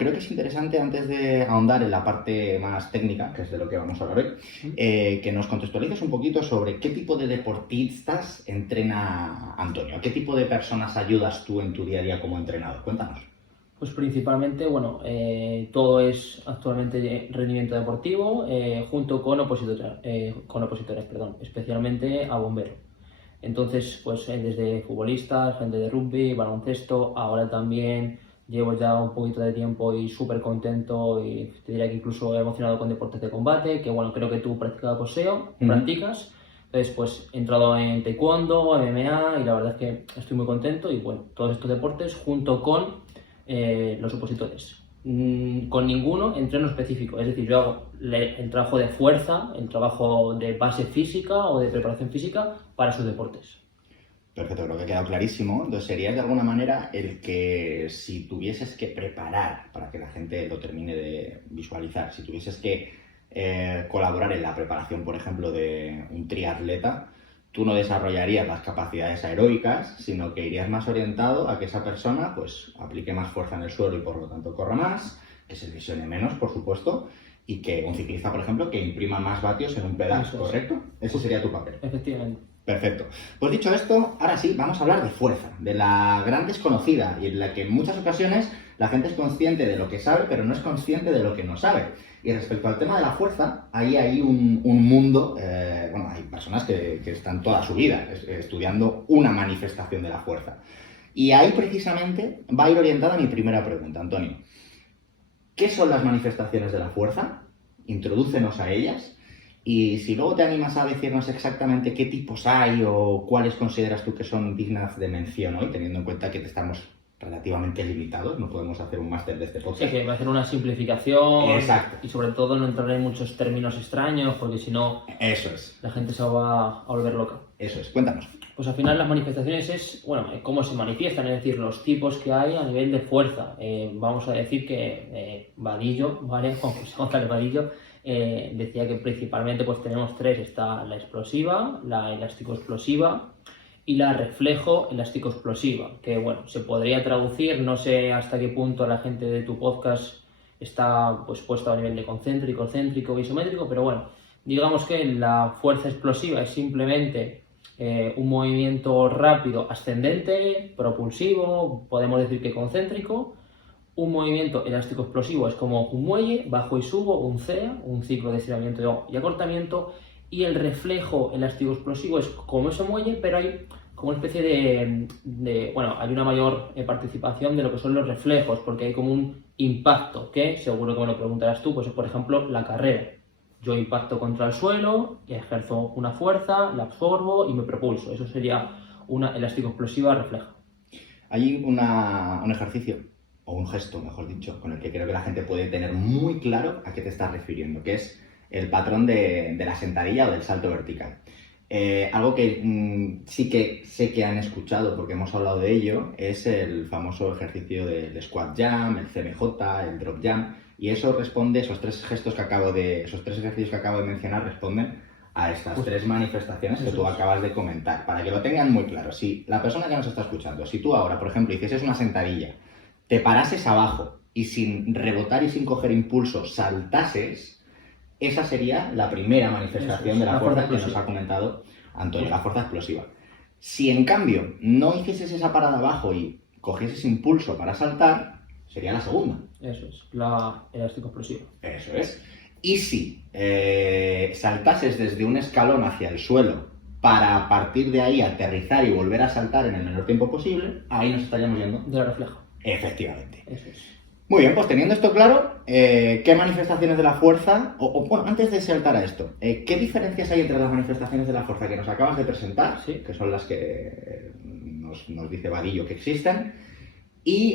creo que es interesante, antes de ahondar en la parte más técnica, que es de lo que vamos a hablar hoy, que nos contextualices un poquito sobre qué tipo de deportistas entrena Antonio, a qué tipo de personas ayudas tú en tu día a día como entrenador. Cuéntanos. Pues principalmente, bueno, todo es actualmente rendimiento deportivo junto con opositores, perdón, especialmente a bombero. Entonces, pues desde futbolistas, gente de rugby, baloncesto, ahora también llevo ya un poquito de tiempo y súper contento y te diría que incluso emocionado con deportes de combate, que bueno, creo que tú practicas boxeo, practicas. Entonces, pues he entrado en taekwondo, MMA y la verdad es que estoy muy contento y bueno, todos estos deportes junto con los opositores. Con ninguno entreno específico, es decir, yo hago el trabajo de fuerza, el trabajo de base física o de preparación física para sus deportes. Perfecto, creo que ha quedado clarísimo. Entonces, sería de alguna manera el que, si tuvieses que preparar, para que la gente lo termine de visualizar, si tuvieses que colaborar en la preparación, por ejemplo, de un triatleta, tú no desarrollarías las capacidades aeróbicas, sino que irías más orientado a que esa persona pues aplique más fuerza en el suelo y por lo tanto corra más, que se lesione menos, por supuesto, y que un ciclista, por ejemplo, que imprima más vatios en un pedal, Eso es. ¿correcto? Ese sería tu papel. Efectivamente. Perfecto. Pues dicho esto, ahora sí, vamos a hablar de fuerza, de la gran desconocida y en la que en muchas ocasiones la gente es consciente de lo que sabe, pero no es consciente de lo que no sabe. Y respecto al tema de la fuerza, ahí hay un mundo, bueno, hay personas que están toda su vida estudiando una manifestación de la fuerza. Y ahí precisamente va a ir orientada mi primera pregunta, Antonio. ¿Qué son las manifestaciones de la fuerza? Introdúcenos a ellas. Y si luego te animas a decirnos exactamente qué tipos hay o cuáles consideras tú que son dignas de mención hoy, teniendo en cuenta que estamos relativamente limitados, no podemos hacer un máster de este Sí, podcast. que va a hacer una simplificación. Exacto. Y sobre todo no entrar en muchos términos extraños porque si no Eso es, la gente se va a volver loca. eso es. Cuéntanos. Pues al final las manifestaciones es, bueno, cómo se manifiestan, es decir, los tipos que hay a nivel de fuerza. Vamos a decir que Vadillo, ¿vale? Juan José González Vadillo, decía que principalmente pues tenemos tres, está la explosiva, la elástico-explosiva y la reflejo-elástico-explosiva, que bueno, se podría traducir, no sé hasta qué punto la gente de tu podcast está pues puesta a nivel de concéntrico, céntrico, isométrico, pero bueno, digamos que la fuerza explosiva es simplemente un movimiento rápido ascendente, propulsivo, podemos decir que concéntrico. Un movimiento elástico explosivo es como un muelle, bajo y subo, un CEA, un ciclo de estiramiento y acortamiento. Y el reflejo elástico explosivo es como ese muelle, pero hay como una especie bueno, hay una mayor participación de lo que son los reflejos, porque hay como un impacto, que seguro que me lo preguntarás tú, pues por ejemplo la carrera. Yo impacto contra el suelo, ejerzo una fuerza, la absorbo y me propulso. Eso sería una elástico explosiva refleja. Hay un ejercicio, o un gesto, mejor dicho, con el que creo que la gente puede tener muy claro a qué te estás refiriendo, que es el patrón de la sentadilla o del salto vertical. Algo que sí que sé que han escuchado porque hemos hablado de ello es el famoso ejercicio del squat jump, el CMJ, el drop jump, y eso responde, esos tres ejercicios que acabo de mencionar responden a estas tres manifestaciones que tú acabas de comentar, para que lo tengan muy claro. Si la persona que nos está escuchando, si tú ahora, por ejemplo, hicieses una sentadilla, te parases abajo y sin rebotar y sin coger impulso saltases, esa sería la primera manifestación de la fuerza que nos ha comentado Antonio, la fuerza explosiva. Si en cambio no hicieses esa parada abajo y cogieses impulso para saltar, sería la segunda. Eso es, la elástico explosiva. Eso es. Y si saltases desde un escalón hacia el suelo para a partir de ahí aterrizar y volver a saltar en el menor tiempo posible, ahí nos estaríamos yendo. De la refleja. Efectivamente. Eso es. Muy bien, pues teniendo esto claro, ¿qué manifestaciones de la fuerza, bueno, antes de saltar a esto, qué diferencias hay entre las manifestaciones de la fuerza que nos acabas de presentar, Sí. que son las que nos dice Vadillo que existen, y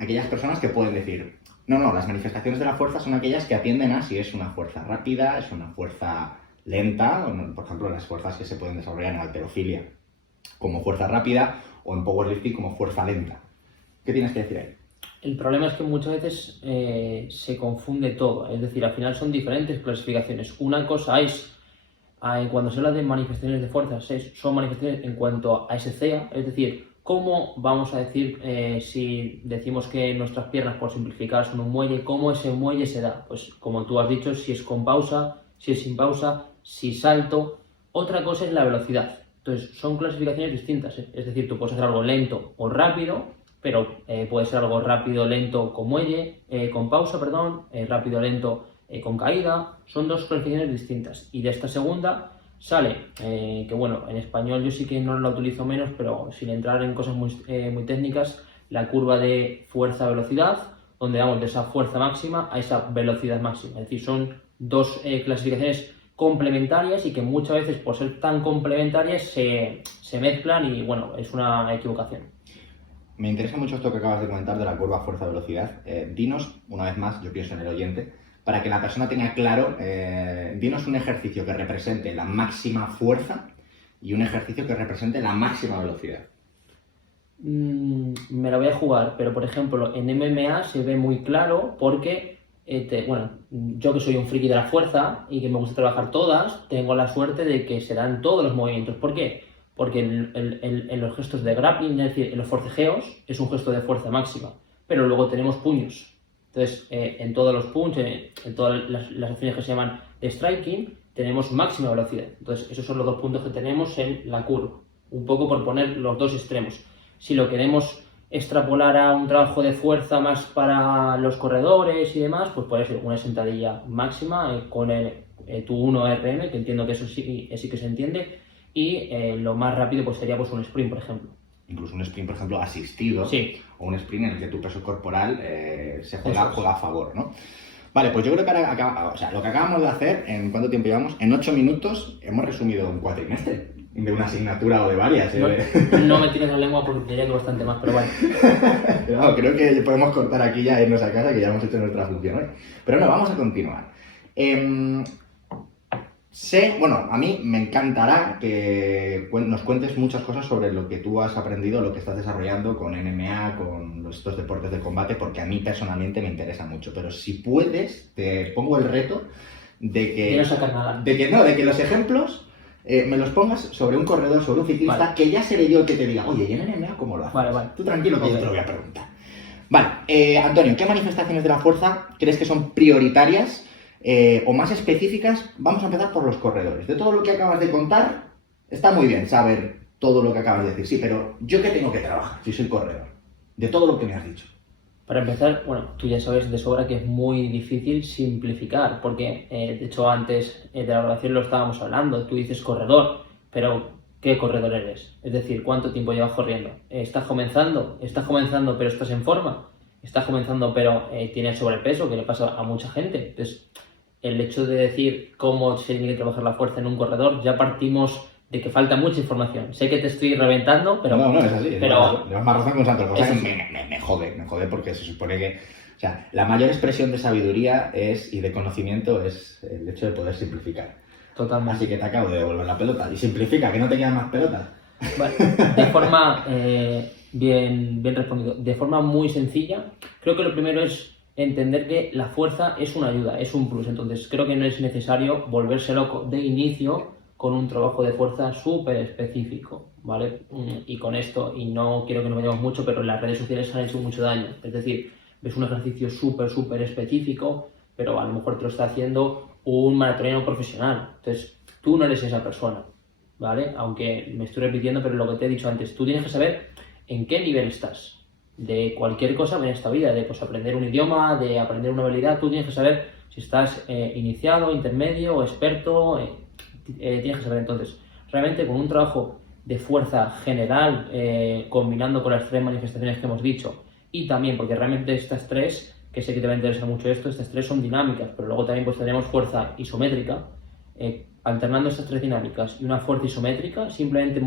aquellas personas que pueden decir, no, las manifestaciones de la fuerza son aquellas que atienden a si es una fuerza rápida, es una fuerza lenta, por ejemplo, las fuerzas que se pueden desarrollar en halterofilia como fuerza rápida o en powerlifting como fuerza lenta. ¿Qué tienes que decir ahí? El problema es que muchas veces se confunde todo, es decir, al final son diferentes clasificaciones. Una cosa es, cuando se habla de manifestaciones de fuerzas, son manifestaciones en cuanto a ese CEA, es decir, cómo, vamos a decir, si decimos que nuestras piernas, por simplificar, son un muelle, ¿cómo ese muelle se da? Pues como tú has dicho, si es con pausa, si es sin pausa, si salto. Otra cosa es la velocidad. Entonces, son clasificaciones distintas, ¿eh? Es decir, tú puedes hacer algo lento o rápido, pero puede ser algo rápido, lento con muelle, con pausa, perdón, rápido, lento con caída. Son dos clasificaciones distintas. Y de esta segunda sale, que bueno, en español yo sí que no la utilizo menos, pero sin entrar en cosas muy técnicas, la curva de fuerza-velocidad, donde vamos de esa fuerza máxima a esa velocidad máxima. Es decir, son dos clasificaciones complementarias y que muchas veces por ser tan complementarias se mezclan y bueno, es una equivocación. Me interesa mucho esto que acabas de comentar de la curva fuerza-velocidad. Dinos, una vez más, yo pienso en el oyente, para que la persona tenga claro, dinos un ejercicio que represente la máxima fuerza y un ejercicio que represente la máxima velocidad. Me la voy a jugar, pero por ejemplo en MMA se ve muy claro porque, bueno, yo que soy un friki de la fuerza y que me gusta trabajar todas, tengo la suerte de que se dan todos los movimientos. ¿Por qué? Porque en los gestos de grappling, es decir, en los forcejeos, es un gesto de fuerza máxima, pero luego tenemos puños. Entonces, en todos los punches, en todas las acciones que se llaman de striking, tenemos máxima velocidad. Entonces, esos son los dos puntos que tenemos en la curva. Un poco por poner los dos extremos. Si lo queremos extrapolar a un trabajo de fuerza más para los corredores y demás, pues puede ser una sentadilla máxima con tu 1 RM, que entiendo que eso sí que se entiende, y lo más rápido pues sería pues un sprint, por ejemplo. Incluso un sprint, por ejemplo, asistido, sí. O un sprint en el que tu peso corporal se juega a favor, ¿no? Vale, pues yo creo que ahora, lo que acabamos de hacer, ¿en cuánto tiempo llevamos? En 8 minutos hemos resumido un cuatrimestre de una asignatura o de varias. No me tires la lengua porque diría que bastante más, pero vale. No, creo que podemos cortar aquí ya e irnos a casa, que ya hemos hecho nuestra función hoy. Pero no, vamos a continuar. Bueno, a mí me encantará que nos cuentes muchas cosas sobre lo que tú has aprendido, lo que estás desarrollando con MMA, con estos deportes de combate, porque a mí personalmente me interesa mucho. Pero si puedes, te pongo el reto de que... No sacar nada. De que los ejemplos me los pongas sobre un corredor, sobre un ciclista, vale. Que ya seré yo el que te diga, oye, ¿y en MMA cómo lo haces? Vale. Tú tranquilo que yo te lo voy a preguntar. Vale, Antonio, ¿qué manifestaciones de la fuerza crees que son prioritarias o más específicas? Vamos a empezar por los corredores. De todo lo que acabas de contar, está muy bien saber todo lo que acabas de decir, sí, pero ¿yo qué tengo que trabajar si soy corredor? De todo lo que me has dicho. Para empezar, bueno, tú ya sabes de sobra que es muy difícil simplificar, porque de hecho antes de la grabación lo estábamos hablando, tú dices corredor, pero ¿qué corredor eres? Es decir, ¿cuánto tiempo llevas corriendo? ¿Estás comenzando pero estás en forma? ¿Estás comenzando pero tienes sobrepeso, que le pasa a mucha gente? Entonces, el hecho de decir cómo se tiene que trabajar la fuerza en un corredor, ya partimos de que falta mucha información. Sé que te estoy reventando, pero... No, es así. Pero... Llevas más razón con santos. O sea, me jode porque se supone que... O sea, la mayor expresión de sabiduría y de conocimiento es el hecho de poder simplificar. Totalmente. Así que te acabo de devolver la pelota. Y simplifica, que no te quedan más pelotas. Vale. De forma... bien respondido. De forma muy sencilla, creo que lo primero es entender que la fuerza es una ayuda, es un plus. Entonces, creo que no es necesario volverse loco de inicio con un trabajo de fuerza súper específico, ¿vale? Y con esto, y no quiero que nos vayamos mucho, pero las redes sociales han hecho mucho daño. Es decir, ves un ejercicio súper específico, pero a lo mejor te lo está haciendo un maratoniano profesional. Entonces, tú no eres esa persona, ¿vale? Aunque me estoy repitiendo, pero lo que te he dicho antes, tú tienes que saber en qué nivel estás. De cualquier cosa en esta vida, de pues, aprender un idioma, de aprender una habilidad, tú tienes que saber si estás iniciado, intermedio o experto. Tienes que saber. Entonces, realmente con un trabajo de fuerza general, combinando con las 3 manifestaciones que hemos dicho, y también porque realmente estas 3, que sé que te va a interesar mucho esto, estas 3 son dinámicas, pero luego también pues tenemos fuerza isométrica, alternando estas 3 dinámicas y una fuerza isométrica, simplemente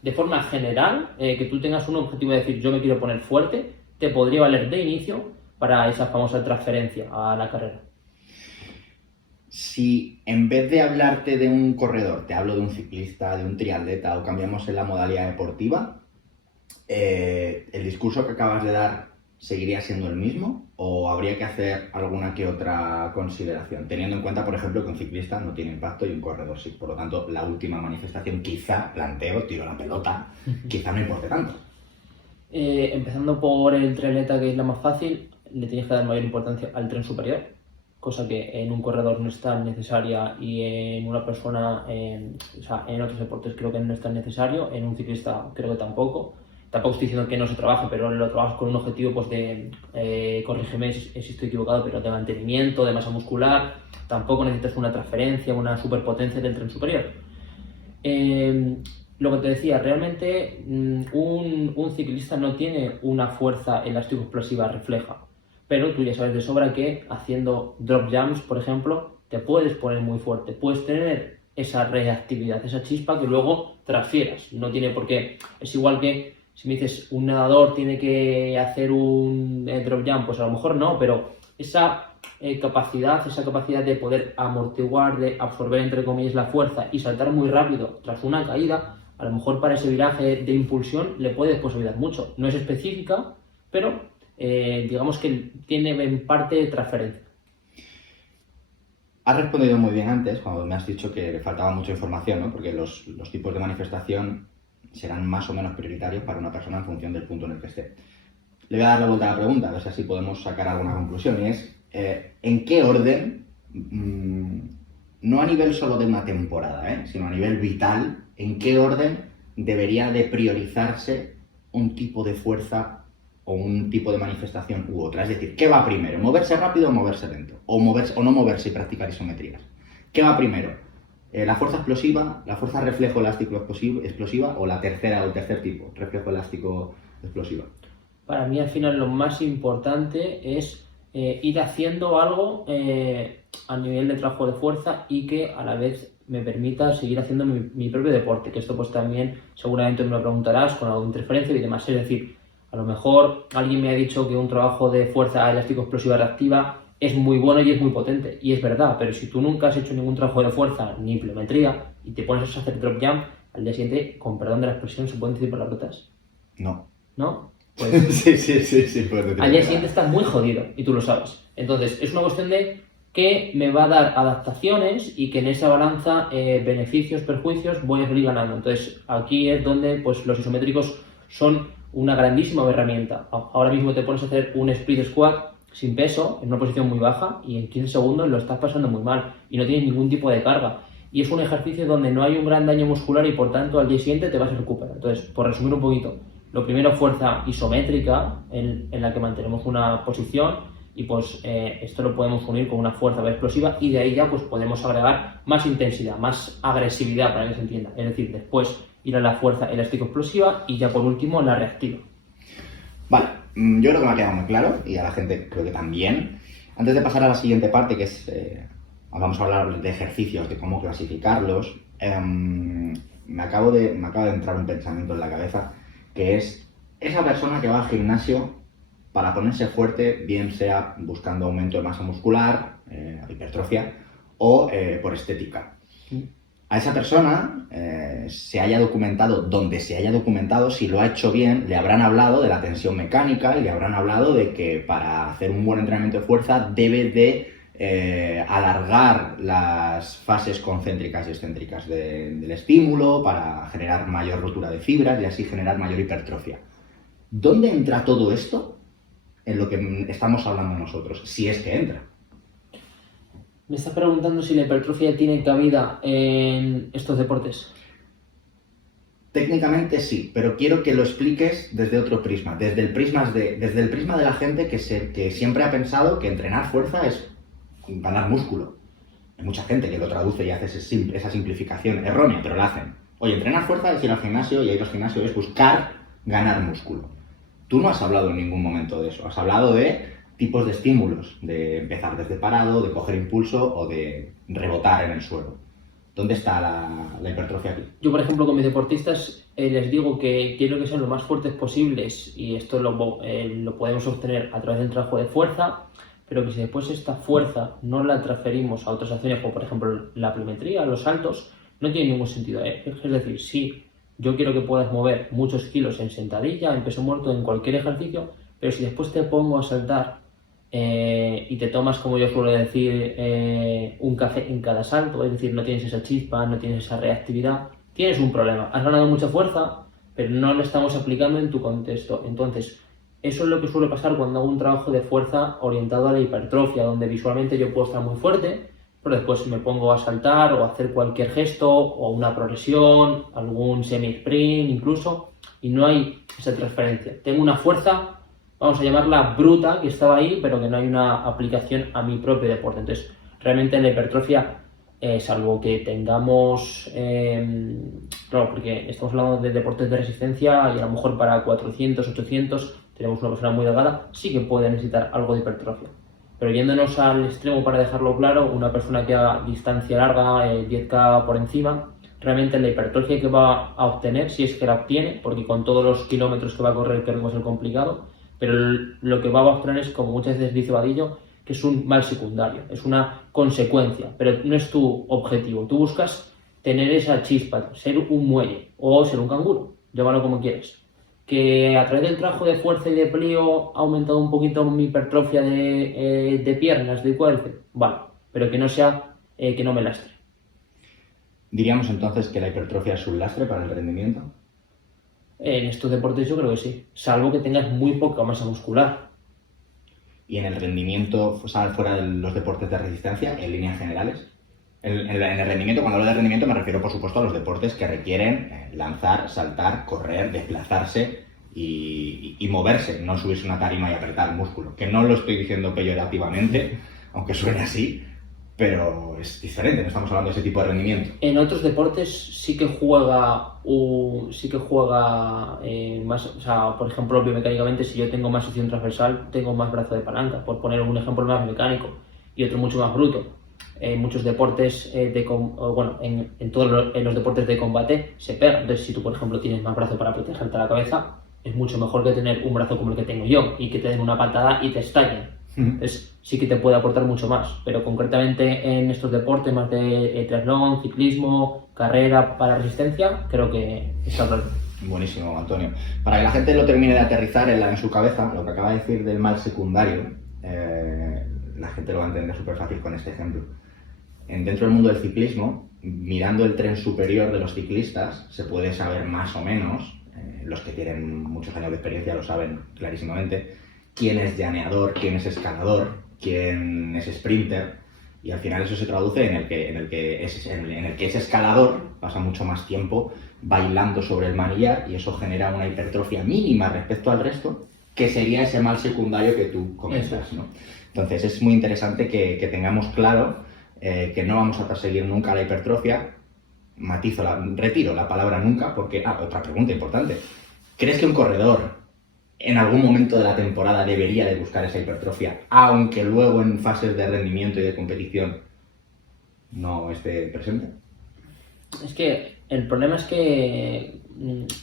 de forma general, que tú tengas un objetivo de decir yo me quiero poner fuerte, te podría valer de inicio para esa famosa transferencia a la carrera. Si en vez de hablarte de un corredor, te hablo de un ciclista, de un triatleta o cambiamos en la modalidad deportiva, ¿el discurso que acabas de dar seguiría siendo el mismo o habría que hacer alguna que otra consideración? Teniendo en cuenta, por ejemplo, que un ciclista no tiene impacto y un corredor sí. Por lo tanto, la última manifestación quizá, tiro la pelota, quizá no importe tanto. Empezando por el triatleta, que es la más fácil, le tienes que dar mayor importancia al tren superior, cosa que en un corredor no es tan necesaria y en una persona, o sea, en otros deportes creo que no es tan necesario, en un ciclista creo que tampoco. Tampoco estoy diciendo que no se trabaje, pero lo trabajas con un objetivo pues de, corrígeme si estoy equivocado, pero de mantenimiento, de masa muscular. Tampoco necesitas una transferencia, una superpotencia del tren superior. Lo que te decía, realmente un ciclista no tiene una fuerza elástico-explosiva refleja, pero tú ya sabes de sobra que haciendo drop jumps, por ejemplo, te puedes poner muy fuerte, puedes tener esa reactividad, esa chispa que luego transfieras. No tiene por qué, es igual que si me dices un nadador tiene que hacer un drop jump, pues a lo mejor no, pero esa capacidad de poder amortiguar, de absorber entre comillas la fuerza y saltar muy rápido tras una caída, a lo mejor para ese viraje de impulsión le puede pues, ayudar mucho. No es específica, pero digamos que tiene en parte transferencia. Has respondido muy bien antes cuando me has dicho que le faltaba mucha información, ¿no? Porque los tipos de manifestación serán más o menos prioritarios para una persona en función del punto en el que esté. Le voy a dar la vuelta a la pregunta, a ver si así podemos sacar alguna conclusión, y es ¿en qué orden, no a nivel solo de una temporada, sino a nivel vital, en qué orden debería de priorizarse un tipo de fuerza o un tipo de manifestación u otra? Es decir, ¿qué va primero? ¿Moverse rápido o moverse lento? ¿O no moverse y practicar isometrías? ¿Qué va primero? ¿La fuerza explosiva, la fuerza reflejo elástico explosiva o la tercera o el tercer tipo, reflejo elástico explosiva? Para mí al final lo más importante es ir haciendo algo a nivel de trabajo de fuerza y que a la vez me permita seguir haciendo mi propio deporte, que esto pues también seguramente me lo preguntarás con algo de interferencia y demás. Es decir, a lo mejor alguien me ha dicho que un trabajo de fuerza elástico-explosiva reactiva es muy bueno y es muy potente, y es verdad, pero si tú nunca has hecho ningún trabajo de fuerza ni pliometría y te pones a hacer drop jump, al día siguiente, con perdón de la expresión, ¿se pueden decir palabrotas? No. ¿No? Pues sí. al día siguiente estás muy jodido y tú lo sabes. Entonces, es una cuestión de que me va a dar adaptaciones y que en esa balanza beneficios, perjuicios voy a salir ganando. Entonces, aquí es donde pues, los isométricos son una grandísima herramienta. Ahora mismo te pones a hacer un split squat sin peso, en una posición muy baja, y en 15 segundos lo estás pasando muy mal y no tienes ningún tipo de carga. Y es un ejercicio donde no hay un gran daño muscular y por tanto al día siguiente te vas a recuperar. Entonces, por resumir un poquito, lo primero, fuerza isométrica en la que mantenemos una posición y pues esto lo podemos unir con una fuerza explosiva y de ahí ya pues podemos agregar más intensidad, más agresividad para que se entienda. Es decir, después ir a la fuerza elástico-explosiva y ya por último la reactiva. Vale, yo creo que me ha quedado muy claro y a la gente creo que también. Antes de pasar a la siguiente parte, que es, vamos a hablar de ejercicios, de cómo clasificarlos, me acaba de entrar un pensamiento en la cabeza, que es esa persona que va al gimnasio para ponerse fuerte, bien sea buscando aumento de masa muscular, hipertrofia, o por estética. A esa persona, se haya documentado donde se haya documentado, si lo ha hecho bien, le habrán hablado de la tensión mecánica y le habrán hablado de que para hacer un buen entrenamiento de fuerza debe de alargar las fases concéntricas y excéntricas del estímulo para generar mayor rotura de fibras y así generar mayor hipertrofia. ¿Dónde entra todo esto en lo que estamos hablando nosotros? Si es que entra. Me estás preguntando si la hipertrofia tiene cabida en estos deportes. Técnicamente sí, pero quiero que lo expliques desde otro prisma, desde el prisma de la gente que siempre ha pensado que entrenar fuerza es ganar músculo. Hay mucha gente que lo traduce y hace esa simplificación errónea, pero la hacen. Oye, entrenar fuerza es ir al gimnasio y ir al gimnasio es buscar ganar músculo. Tú no has hablado en ningún momento de eso, has hablado de tipos de estímulos, de empezar desde parado, de coger impulso o de rebotar en el suelo. ¿Dónde está la hipertrofia aquí? Yo, por ejemplo, con mis deportistas les digo que quiero que sean lo más fuertes posibles y esto lo podemos obtener a través del trabajo de fuerza, pero que si después esta fuerza no la transferimos a otras acciones, como por ejemplo la pliometría, los saltos, no tiene ningún sentido. Es decir, sí, yo quiero que puedas mover muchos kilos en sentadilla, en peso muerto, en cualquier ejercicio, pero si después te pongo a saltar y te tomas, como yo suelo decir, un café en cada salto, es decir, no tienes esa chispa, no tienes esa reactividad, tienes un problema. Has ganado mucha fuerza, pero no lo estamos aplicando en tu contexto. Entonces, eso es lo que suele pasar cuando hago un trabajo de fuerza orientado a la hipertrofia, donde visualmente yo puedo estar muy fuerte, pero después me pongo a saltar o a hacer cualquier gesto o una progresión, algún semi-sprint incluso, y no hay esa transferencia. Tengo una fuerza, vamos a llamarla bruta, que estaba ahí, pero que no hay una aplicación a mi propio deporte. Entonces, realmente en la hipertrofia, salvo que tengamos, claro, porque estamos hablando de deportes de resistencia y a lo mejor para 400, 800 tenemos una persona muy delgada, sí que puede necesitar algo de hipertrofia. Pero yéndonos al extremo para dejarlo claro, una persona que haga distancia larga, 10K por encima, realmente la hipertrofia que va a obtener, si es que la obtiene, porque con todos los kilómetros que va a correr creo que va a ser complicado, pero lo que va a obtener es, como muchas veces dice Vadillo, que es un mal secundario, es una consecuencia, pero no es tu objetivo. Tú buscas tener esa chispa, ser un muelle o ser un canguro, llámalo como quieras. Que a través del trabajo de fuerza y de plio ha aumentado un poquito mi hipertrofia de piernas, de cuádriceps, vale, pero que no sea, que no me lastre. ¿Diríamos entonces que la hipertrofia es un lastre para el rendimiento? En estos deportes yo creo que sí, salvo que tengas muy poca masa muscular. Y en el rendimiento, o sea, fuera de los deportes de resistencia, en líneas generales. En el rendimiento, cuando hablo de rendimiento me refiero por supuesto a los deportes que requieren lanzar, saltar, correr, desplazarse y moverse, no subirse una tarima y apretar el músculo. Que no lo estoy diciendo peyorativamente, aunque suene así, pero es diferente, no estamos hablando de ese tipo de rendimiento. En otros deportes sí que juega, más, o sea, por ejemplo, biomecánicamente, si yo tengo más sección transversal, tengo más brazo de palanca, por poner un ejemplo más mecánico, y otro mucho más bruto. En muchos deportes, en todos los deportes de combate se pega. Entonces, si tú, por ejemplo, tienes más brazo para protegerte la cabeza, es mucho mejor que tener un brazo como el que tengo yo y que te den una patada y te estallen. Entonces, sí que te puede aportar mucho más, pero concretamente en estos deportes más de triatlón, ciclismo, carrera para resistencia, creo que está claro. Buenísimo, Antonio. Para que la gente lo termine de aterrizar en su cabeza, lo que acaba de decir del mal secundario, la gente lo va a entender súper fácil con este ejemplo. Dentro del mundo del ciclismo, mirando el tren superior de los ciclistas, se puede saber más o menos, los que tienen muchos años de experiencia lo saben clarísimamente, quién es llaneador, quién es escalador, quién es sprinter, y al final eso se traduce en el que ese escalador pasa mucho más tiempo bailando sobre el manillar y eso genera una hipertrofia mínima respecto al resto, que sería ese mal secundario que tú comentas, ¿no? Entonces es muy interesante que tengamos claro que no vamos a perseguir nunca la hipertrofia. Retiro la palabra nunca porque... otra pregunta importante. ¿Crees que un corredor en algún momento de la temporada debería de buscar esa hipertrofia, aunque luego en fases de rendimiento y de competición no esté presente? Es que el problema es que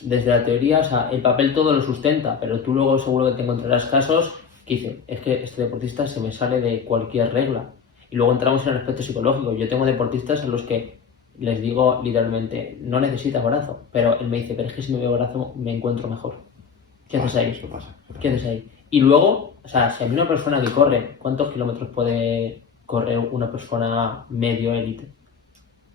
desde la teoría, o sea, el papel todo lo sustenta, pero tú luego seguro que te encontrarás casos que dicen, es que este deportista se me sale de cualquier regla. Y luego entramos en el aspecto psicológico. Yo tengo deportistas a los que les digo literalmente, no necesitas brazo, pero él me dice, pero es que si me veo brazo me encuentro mejor. ¿Qué haces ahí? Eso pasa. ¿Qué haces ahí? Y luego, o sea, si a mí una persona que corre, ¿cuántos kilómetros puede correr una persona medio élite?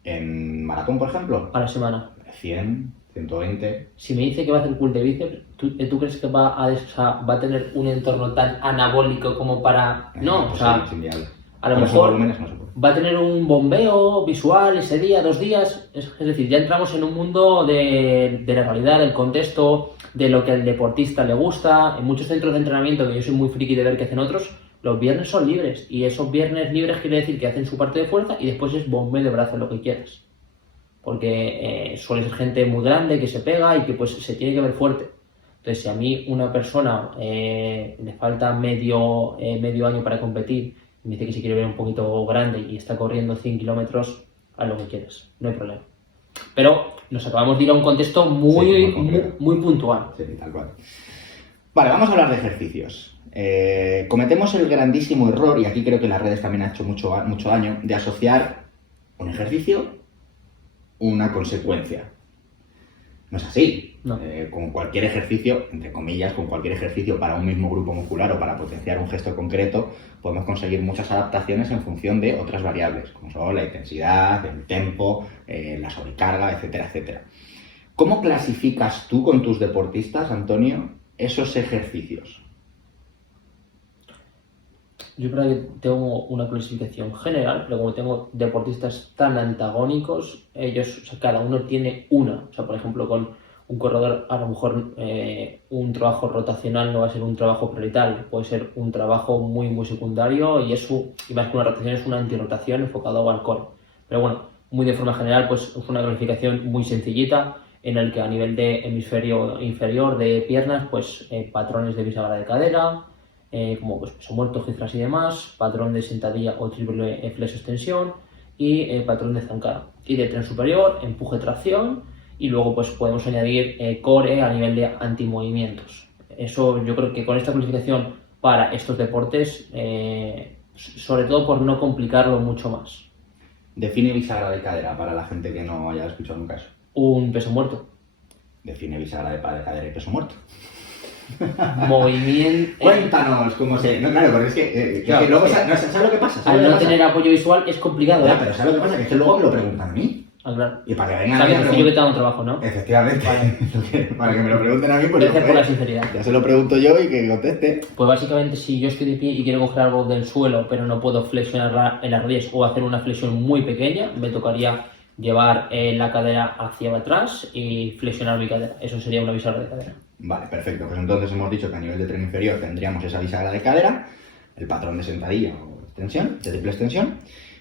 En maratón, por ejemplo, A la semana. 100, 120... Si me dice que va a hacer pull de bíceps, ¿tú crees que va a tener un entorno tan anabólico como para...? No, o sea, a lo mejor va a tener un bombeo visual ese día, 2 días. Es decir, ya entramos en un mundo de la realidad, del contexto, de lo que al deportista le gusta. En muchos centros de entrenamiento, que yo soy muy friki de ver que hacen otros, los viernes son libres. Y esos viernes libres quiere decir que hacen su parte de fuerza y después es bombeo de brazo, lo que quieras. Porque suele ser gente muy grande que se pega y que pues se tiene que ver fuerte. Entonces, si a mí una persona le falta medio año para competir y me dice que se quiere ver un poquito grande y está corriendo 100 kilómetros, haz lo que quieras, no hay problema. Pero nos acabamos de ir a un contexto muy puntual. Sí, tal cual. Vale, vamos a hablar de ejercicios. Cometemos el grandísimo error, y aquí creo que las redes también han hecho mucho daño, de asociar un ejercicio una consecuencia. No es así. No. Con cualquier ejercicio, entre comillas, con cualquier ejercicio para un mismo grupo muscular o para potenciar un gesto concreto, podemos conseguir muchas adaptaciones en función de otras variables, como son la intensidad, el tempo, la sobrecarga, etcétera, etcétera. ¿Cómo clasificas tú con tus deportistas, Antonio, esos ejercicios? Yo creo que tengo una clasificación general, pero como tengo deportistas tan antagónicos, ellos, o sea, cada uno tiene una. O sea, por ejemplo, con un corredor, a lo mejor un trabajo rotacional no va a ser un trabajo prioritario, puede ser un trabajo muy, muy secundario y más que una rotación, es una antirrotación enfocado al core. Pero bueno, muy de forma general, pues es una clasificación muy sencillita en el que a nivel de hemisferio inferior de piernas, pues patrones de bisagra de cadera, como pues, peso muerto, hip y demás, patrón de sentadilla o triple flexo extensión y patrón de zancada. Y de tren superior, empuje tracción y luego pues podemos añadir core a nivel de antimovimientos. Eso yo creo que con esta clasificación para estos deportes, sobre todo por no complicarlo mucho más. Define bisagra de cadera para la gente que no haya escuchado nunca eso. Un peso muerto. Define bisagra de cadera y peso muerto. Movimiento. Cuéntanos cómo se. No, claro, porque es que, Claro, que luego. sí. ¿Sabes lo que pasa? ¿Sabes Al lo que no pasa? tener apoyo visual es complicado, Ya, pero ¿sabes lo que pasa? Que es que luego me lo preguntan a mí. Ah, claro. Y para que vengan Sabes a mí. que yo que te hago un trabajo, ¿no? Efectivamente. Vale. Para que me lo pregunten a mí, pues. Gracias por la joder, sinceridad. ya se lo pregunto yo y que conteste. Pues básicamente si yo estoy de pie y quiero coger algo del suelo, pero no puedo flexionar en las rodillas o hacer una flexión muy pequeña, me tocaría llevar la cadera hacia atrás y flexionar mi cadera. Eso sería una bisagra de cadera. Vale, perfecto. Pues entonces hemos dicho que a nivel de tren inferior tendríamos esa bisagra de cadera, el patrón de sentadilla o extensión, de triple extensión,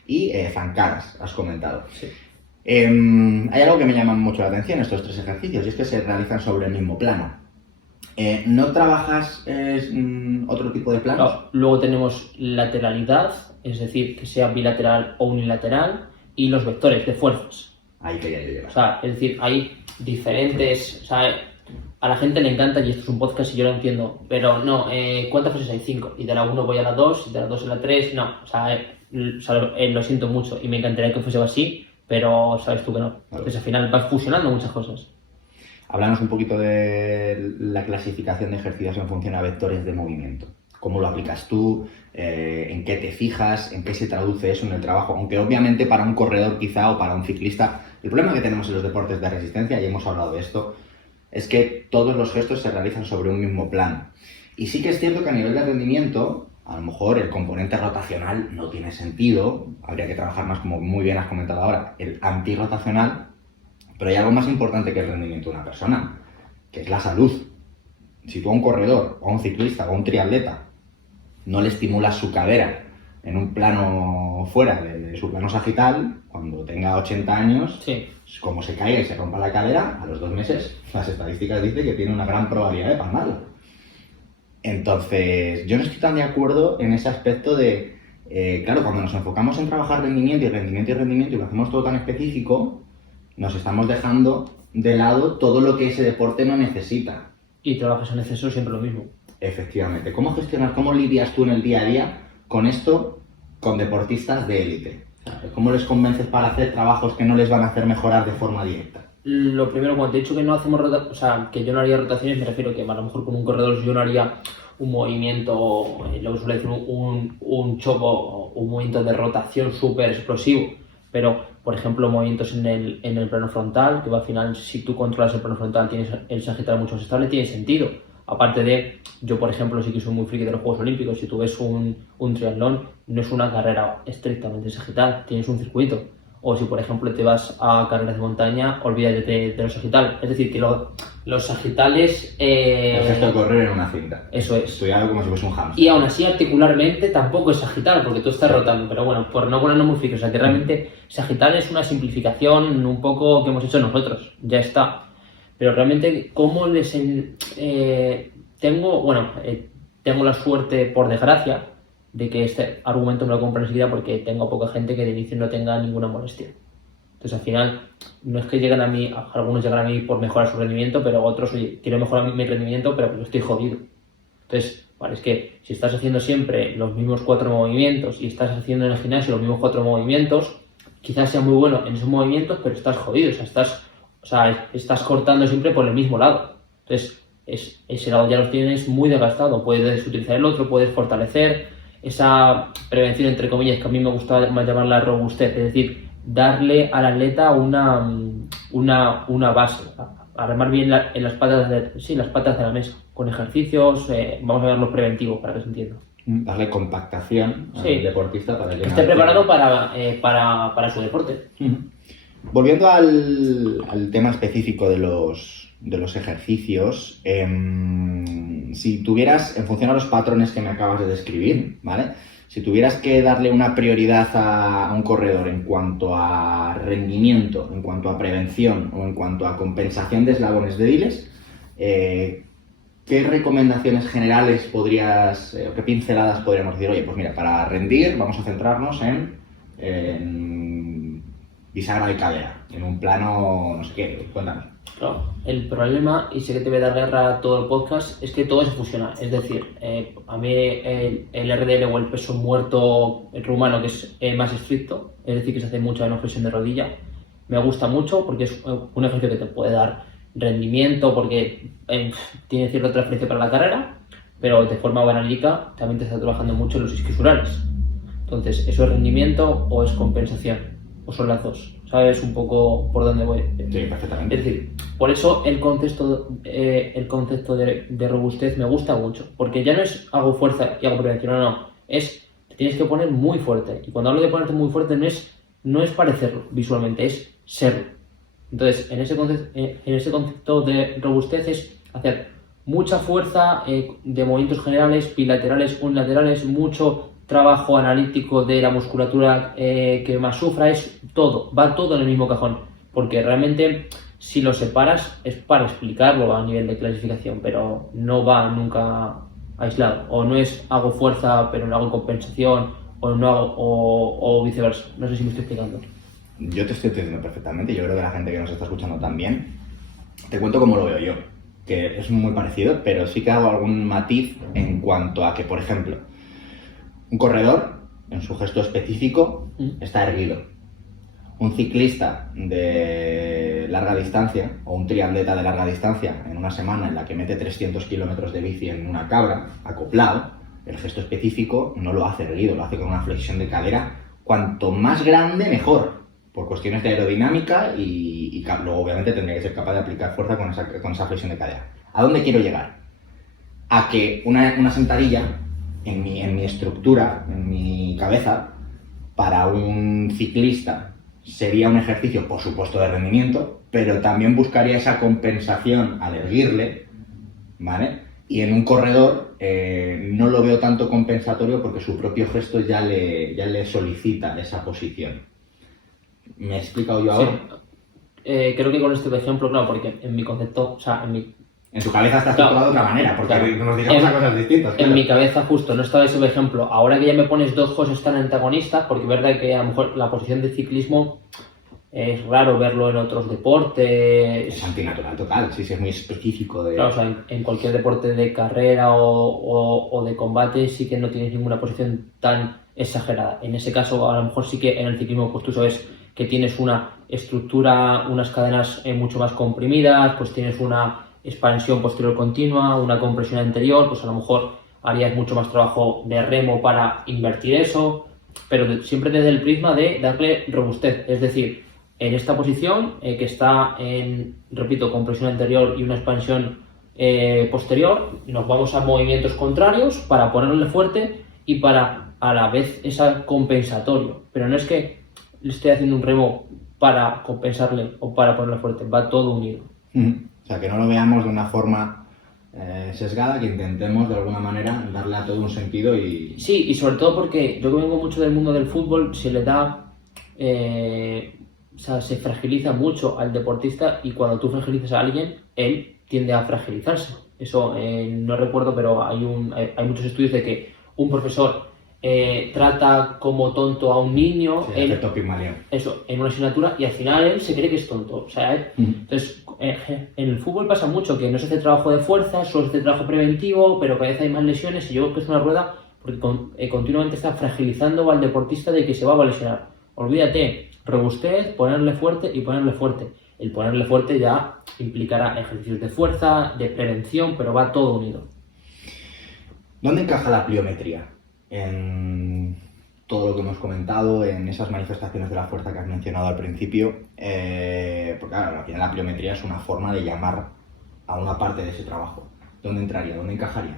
y zancadas, has comentado. Sí. Hay algo que me llama mucho la atención estos tres ejercicios y es que se realizan sobre el mismo plano. ¿No trabajas otro tipo de planos? No, luego tenemos lateralidad, es decir, que sea bilateral o unilateral, y los vectores de fuerzas. Ahí quería yo llegar. O sea, es decir, hay diferentes... O sea, a la gente le encanta, y esto es un podcast y yo lo entiendo, pero no, ¿cuántas fases hay? 5. Y de la 1 voy a la 2, y de la 2 a la 3, no. O sea, lo siento mucho y me encantaría que fuese así, pero sabes tú que no. Entonces al final vas fusionando muchas cosas. Háblanos un poquito de la clasificación de ejercicios en función a vectores de movimiento. ¿Cómo lo aplicas tú? ¿En qué te fijas? ¿En qué se traduce eso en el trabajo? Aunque obviamente para un corredor quizá o para un ciclista, el problema que tenemos en los deportes de resistencia, y hemos hablado de esto, es que todos los gestos se realizan sobre un mismo plano. Y sí que es cierto que a nivel de rendimiento, a lo mejor el componente rotacional no tiene sentido, habría que trabajar más, como muy bien has comentado ahora, el antirrotacional, pero hay algo más importante que el rendimiento de una persona, que es la salud. Si tú a un corredor, o a un ciclista, o a un triatleta, no le estimulas su cadera en un plano fuera de su plano sagital, cuando tenga 80 años, sí, como se caiga y se rompa la cadera, a los 2 meses, las estadísticas dicen que tiene una gran probabilidad de palmarla. Entonces, yo no estoy tan de acuerdo en ese aspecto de, claro, cuando nos enfocamos en trabajar rendimiento y rendimiento y rendimiento y lo hacemos todo tan específico, nos estamos dejando de lado todo lo que ese deporte no necesita. Y trabajas en exceso siempre lo mismo. Efectivamente. ¿Cómo gestionas, cómo lidias tú en el día a día con esto, con deportistas de élite? ¿Cómo les convences para hacer trabajos que no les van a hacer mejorar de forma directa? Lo primero, cuando te he dicho que no hacemos o sea, que yo no haría rotaciones, me refiero que a lo mejor con un corredor yo no haría un movimiento, lo que suele decir un chopo, un movimiento de rotación súper explosivo, pero por ejemplo movimientos en el plano frontal, que al final si tú controlas el plano frontal, tienes el sagital mucho más estable, tiene sentido. Aparte de, yo por ejemplo sí que soy muy friki de los Juegos Olímpicos, si tú ves un triatlón, no es una carrera estrictamente sagital, tienes un circuito. O si por ejemplo te vas a carreras de montaña, olvídate de los sagitales. Es decir, que los sagitales... El gesto de correr en una cinta. Eso es. Estudiado como si fuese un hámster. Y aún así articularmente tampoco es sagital, porque tú estás rotando. Pero bueno, por no ponernos muy frikis, o sea que realmente sagital es una simplificación un poco que hemos hecho nosotros. Ya está. Pero realmente, ¿cómo les... tengo la suerte, por desgracia, de que este argumento me lo compro enseguida porque tengo poca gente que de inicio no tenga ninguna molestia. Entonces al final, no es que lleguen a mí, algunos llegan a mí por mejorar su rendimiento, pero otros, oye, quiero mejorar mi rendimiento, pero estoy jodido. Entonces, vale, es que si estás haciendo siempre los mismos 4 movimientos y estás haciendo en el gimnasio los mismos 4 movimientos, quizás sea muy bueno en esos movimientos, pero estás jodido, o sea, estás cortando siempre por el mismo lado. Entonces, ese lado ya lo tienes muy desgastado, puedes utilizar el otro, puedes fortalecer esa prevención, entre comillas, que a mí me gusta más llamarla robustez, es decir, darle al atleta una base, armar bien en las patas las patas de la mesa, con ejercicios, vamos a ver los preventivos para que se entienda. Darle compactación al deportista para que esté preparado para su deporte. Volviendo al tema específico de los ejercicios, si tuvieras, en función a los patrones que me acabas de describir, ¿vale? Si tuvieras que darle una prioridad a un corredor en cuanto a rendimiento, en cuanto a prevención o en cuanto a compensación de eslabones débiles, ¿qué recomendaciones generales o qué pinceladas podríamos decir? Oye, pues mira, para rendir vamos a centrarnos en bisagra de cadera, en un plano, no sé qué, cuéntanos. Claro, el problema, y sé que te voy a dar guerra a todo el podcast, es que todo se fusiona. Es decir, a mí el RDL o el peso muerto rumano, que es más estricto, es decir, que se hace mucha menos flexión de rodilla, me gusta mucho porque es un ejercicio que te puede dar rendimiento, porque tiene cierta transferencia para la carrera, pero de forma analítica también te está trabajando mucho en los isquiosurares. Entonces, ¿eso es rendimiento o es compensación? ¿O son las dos? ¿Sabes un poco por dónde voy? Sí, perfectamente. Es decir, por eso el concepto de robustez me gusta mucho, porque ya no es hago fuerza y hago prevención, no, es te tienes que poner muy fuerte. Y cuando hablo de ponerte muy fuerte no es parecerlo visualmente, es serlo. Entonces, en ese concepto de robustez es hacer mucha fuerza de movimientos generales, bilaterales, unilaterales, mucho trabajo analítico de la musculatura que más sufra, va todo en el mismo cajón, porque realmente si lo separas es para explicarlo a nivel de clasificación, pero no va nunca aislado, o no es hago fuerza pero no hago compensación, o viceversa. No sé si me estoy explicando. Yo te estoy entendiendo perfectamente, yo creo que la gente que nos está escuchando también. Te cuento cómo lo veo yo, que es muy parecido, pero sí que hago algún matiz en cuanto a que, por ejemplo, un corredor, en su gesto específico, está erguido. Un ciclista de larga distancia o un triatleta de larga distancia en una semana en la que mete 300 kilómetros de bici en una cabra, acoplado, el gesto específico no lo hace erguido, lo hace con una flexión de cadera cuanto más grande mejor, por cuestiones de aerodinámica y luego obviamente tendría que ser capaz de aplicar fuerza con esa flexión de cadera. ¿A dónde quiero llegar? A que una sentadilla en mi estructura, en mi cabeza, para un ciclista sería un ejercicio, por supuesto, de rendimiento, pero también buscaría esa compensación al erguirle, ¿vale? Y en un corredor no lo veo tanto compensatorio porque su propio gesto ya le solicita esa posición. ¿Me he explicado yo ahora? Sí. Creo que con este ejemplo, claro, porque en mi concepto, o sea, en tu cabeza está estructurado de otra manera, porque nos digamos a cosas distintas. Claro. En mi cabeza justo no estaba ese ejemplo. Ahora que ya me pones dos cosas tan antagonistas, porque es verdad que a lo mejor la posición de ciclismo es raro verlo en otros deportes. Es antinatural total, sí, es muy específico. Claro, o sea, en cualquier deporte de carrera o de combate sí que no tienes ninguna posición tan exagerada. En ese caso, a lo mejor sí que en el ciclismo, pues tú sabes que tienes una estructura, unas cadenas mucho más comprimidas, pues tienes una expansión posterior continua, una compresión anterior, pues a lo mejor harías mucho más trabajo de remo para invertir eso, pero siempre desde el prisma de darle robustez, es decir, en esta posición que está en, repito, compresión anterior y una expansión posterior, nos vamos a movimientos contrarios para ponerle fuerte y para a la vez esa compensatorio, pero no es que le esté haciendo un remo para compensarle o para ponerle fuerte, va todo unido. O sea, que no lo veamos de una forma sesgada, que intentemos de alguna manera darle a todo un sentido y... Sí, y sobre todo porque yo que vengo mucho del mundo del fútbol, se le da... o sea, se fragiliza mucho al deportista y cuando tú fragilizas a alguien, él tiende a fragilizarse. Eso no recuerdo, pero hay muchos estudios de que un profesor trata como tonto a un niño en una asignatura y al final él se cree que es tonto. O sea, entonces, en el fútbol pasa mucho que no se hace trabajo de fuerza, solo se hace trabajo preventivo, pero cada vez hay más lesiones y yo creo que es una rueda porque continuamente está fragilizando al deportista de que se va a lesionar. Olvídate, robustez, ponerle fuerte y ponerle fuerte. El ponerle fuerte ya implicará ejercicios de fuerza, de prevención, pero va todo unido. ¿Dónde encaja la pliometría en todo lo que hemos comentado en esas manifestaciones de la fuerza que has mencionado al principio, porque claro, al final la pliometría es una forma de llamar a una parte de ese trabajo. ¿Dónde entraría? ¿Dónde encajaría?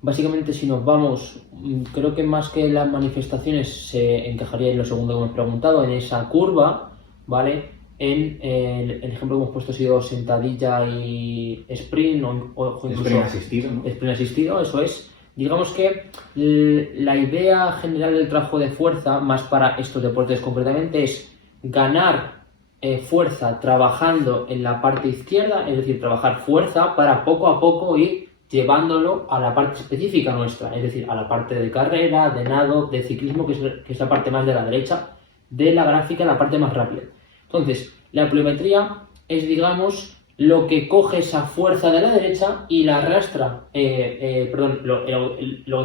Básicamente, si nos vamos, creo que más que las manifestaciones se encajaría en lo segundo que hemos preguntado, en esa curva, ¿vale? En el ejemplo que hemos puesto ha sido sentadilla y sprint o incluso Sprint asistido, ¿no? sprint asistido, eso es. Digamos que la idea general del trabajo de fuerza, más para estos deportes concretamente, es ganar fuerza trabajando en la parte izquierda, es decir, trabajar fuerza para poco a poco ir llevándolo a la parte específica nuestra, es decir, a la parte de carrera, de nado, de ciclismo, que es la parte más de la derecha, de la gráfica, la parte más rápida. Entonces, la pliometría es, digamos, lo que coge esa fuerza de la derecha y la arrastra, lo que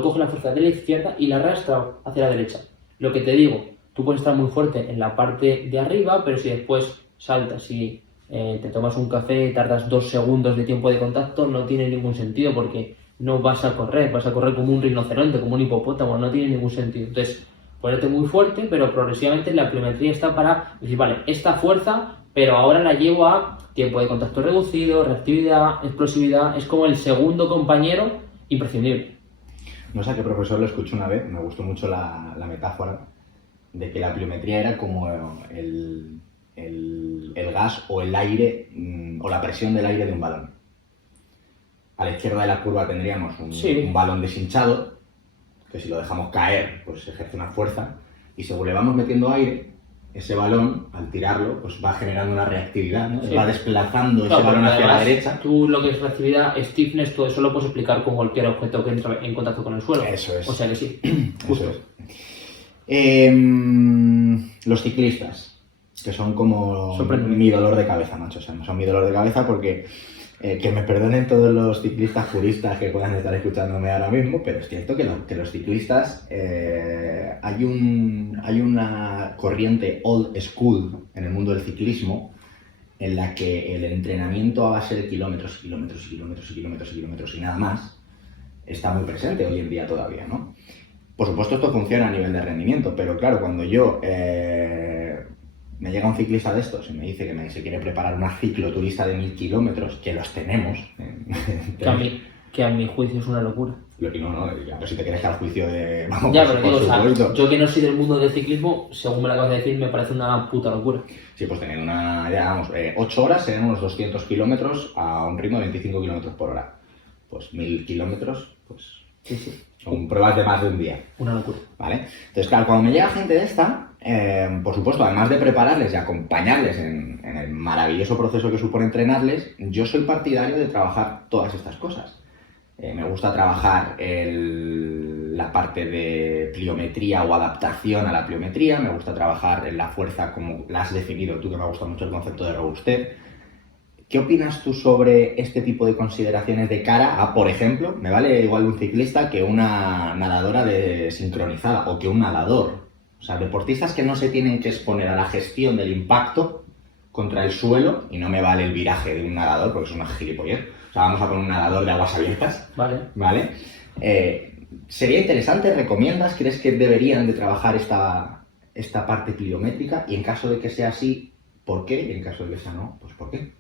coge la fuerza de la izquierda y la arrastra hacia la derecha. Lo que te digo, tú puedes estar muy fuerte en la parte de arriba, pero si después saltas y te tomas un café y tardas 2 segundos de tiempo de contacto, no tiene ningún sentido porque no vas a correr como un rinoceronte, como un hipopótamo, no tiene ningún sentido. Entonces, ponerte muy fuerte, pero progresivamente la pliometría está para decir, vale, esta fuerza, pero ahora la llevo a tiempo de contacto reducido, reactividad, explosividad, es como el segundo compañero imprescindible. No sé a qué profesor lo escuché una vez, me gustó mucho la metáfora de que la pliometría era como el gas o el aire o la presión del aire de un balón. A la izquierda de la curva tendríamos un balón deshinchado, que si lo dejamos caer, pues ejerce una fuerza, y según le vamos metiendo aire, ese balón, al tirarlo, pues va generando una reactividad, ¿no? Sí. Va desplazando ese balón hacia la derecha. Tú lo que es reactividad, stiffness, todo eso lo puedes explicar con cualquier objeto que entra en contacto con el suelo. Eso es. O sea que sí. Justo. Los ciclistas, que son como mi dolor de cabeza, macho. O sea, son mi dolor de cabeza porque, que me perdonen todos los ciclistas puristas que puedan estar escuchándome ahora mismo, pero es cierto que los ciclistas, hay una corriente old school en el mundo del ciclismo en la que el entrenamiento a base de kilómetros y nada más está muy presente hoy en día todavía, ¿no? Por supuesto esto funciona a nivel de rendimiento, pero claro, cuando yo me llega un ciclista de estos y me dice que se quiere preparar una cicloturista de 1000 kilómetros, que los tenemos. Que a mi juicio es una locura. Pero si te quieres que al juicio de... Vamos, ya, pero digo, o sea, yo que no soy del mundo del ciclismo, según me lo acabas de decir, me parece una puta locura. Sí, pues teniendo 8 horas serían unos 200 kilómetros a un ritmo de 25 kilómetros por hora. Pues 1000 kilómetros, pues... Sí. Son pruebas de más de un día. Una locura. ¿Vale? Entonces, claro, cuando me llega gente de esta, por supuesto, además de prepararles y acompañarles en el maravilloso proceso que supone entrenarles, yo soy partidario de trabajar todas estas cosas. Me gusta trabajar la parte de pliometría o adaptación a la pliometría, me gusta trabajar en la fuerza como la has definido tú, que me gusta mucho el concepto de robustez. ¿Qué opinas tú sobre este tipo de consideraciones de cara a, por ejemplo, me vale igual un ciclista que una nadadora sincronizada o que un nadador? O sea, deportistas que no se tienen que exponer a la gestión del impacto contra el suelo, y no me vale el viraje de un nadador porque es una gilipollez. O sea, vamos a poner un nadador de aguas abiertas. ¿Vale? ¿Sería interesante? ¿Recomiendas? ¿Crees que deberían de trabajar esta parte pliométrica? Y en caso de que sea así, ¿por qué? Y en caso de que sea no, pues ¿por qué?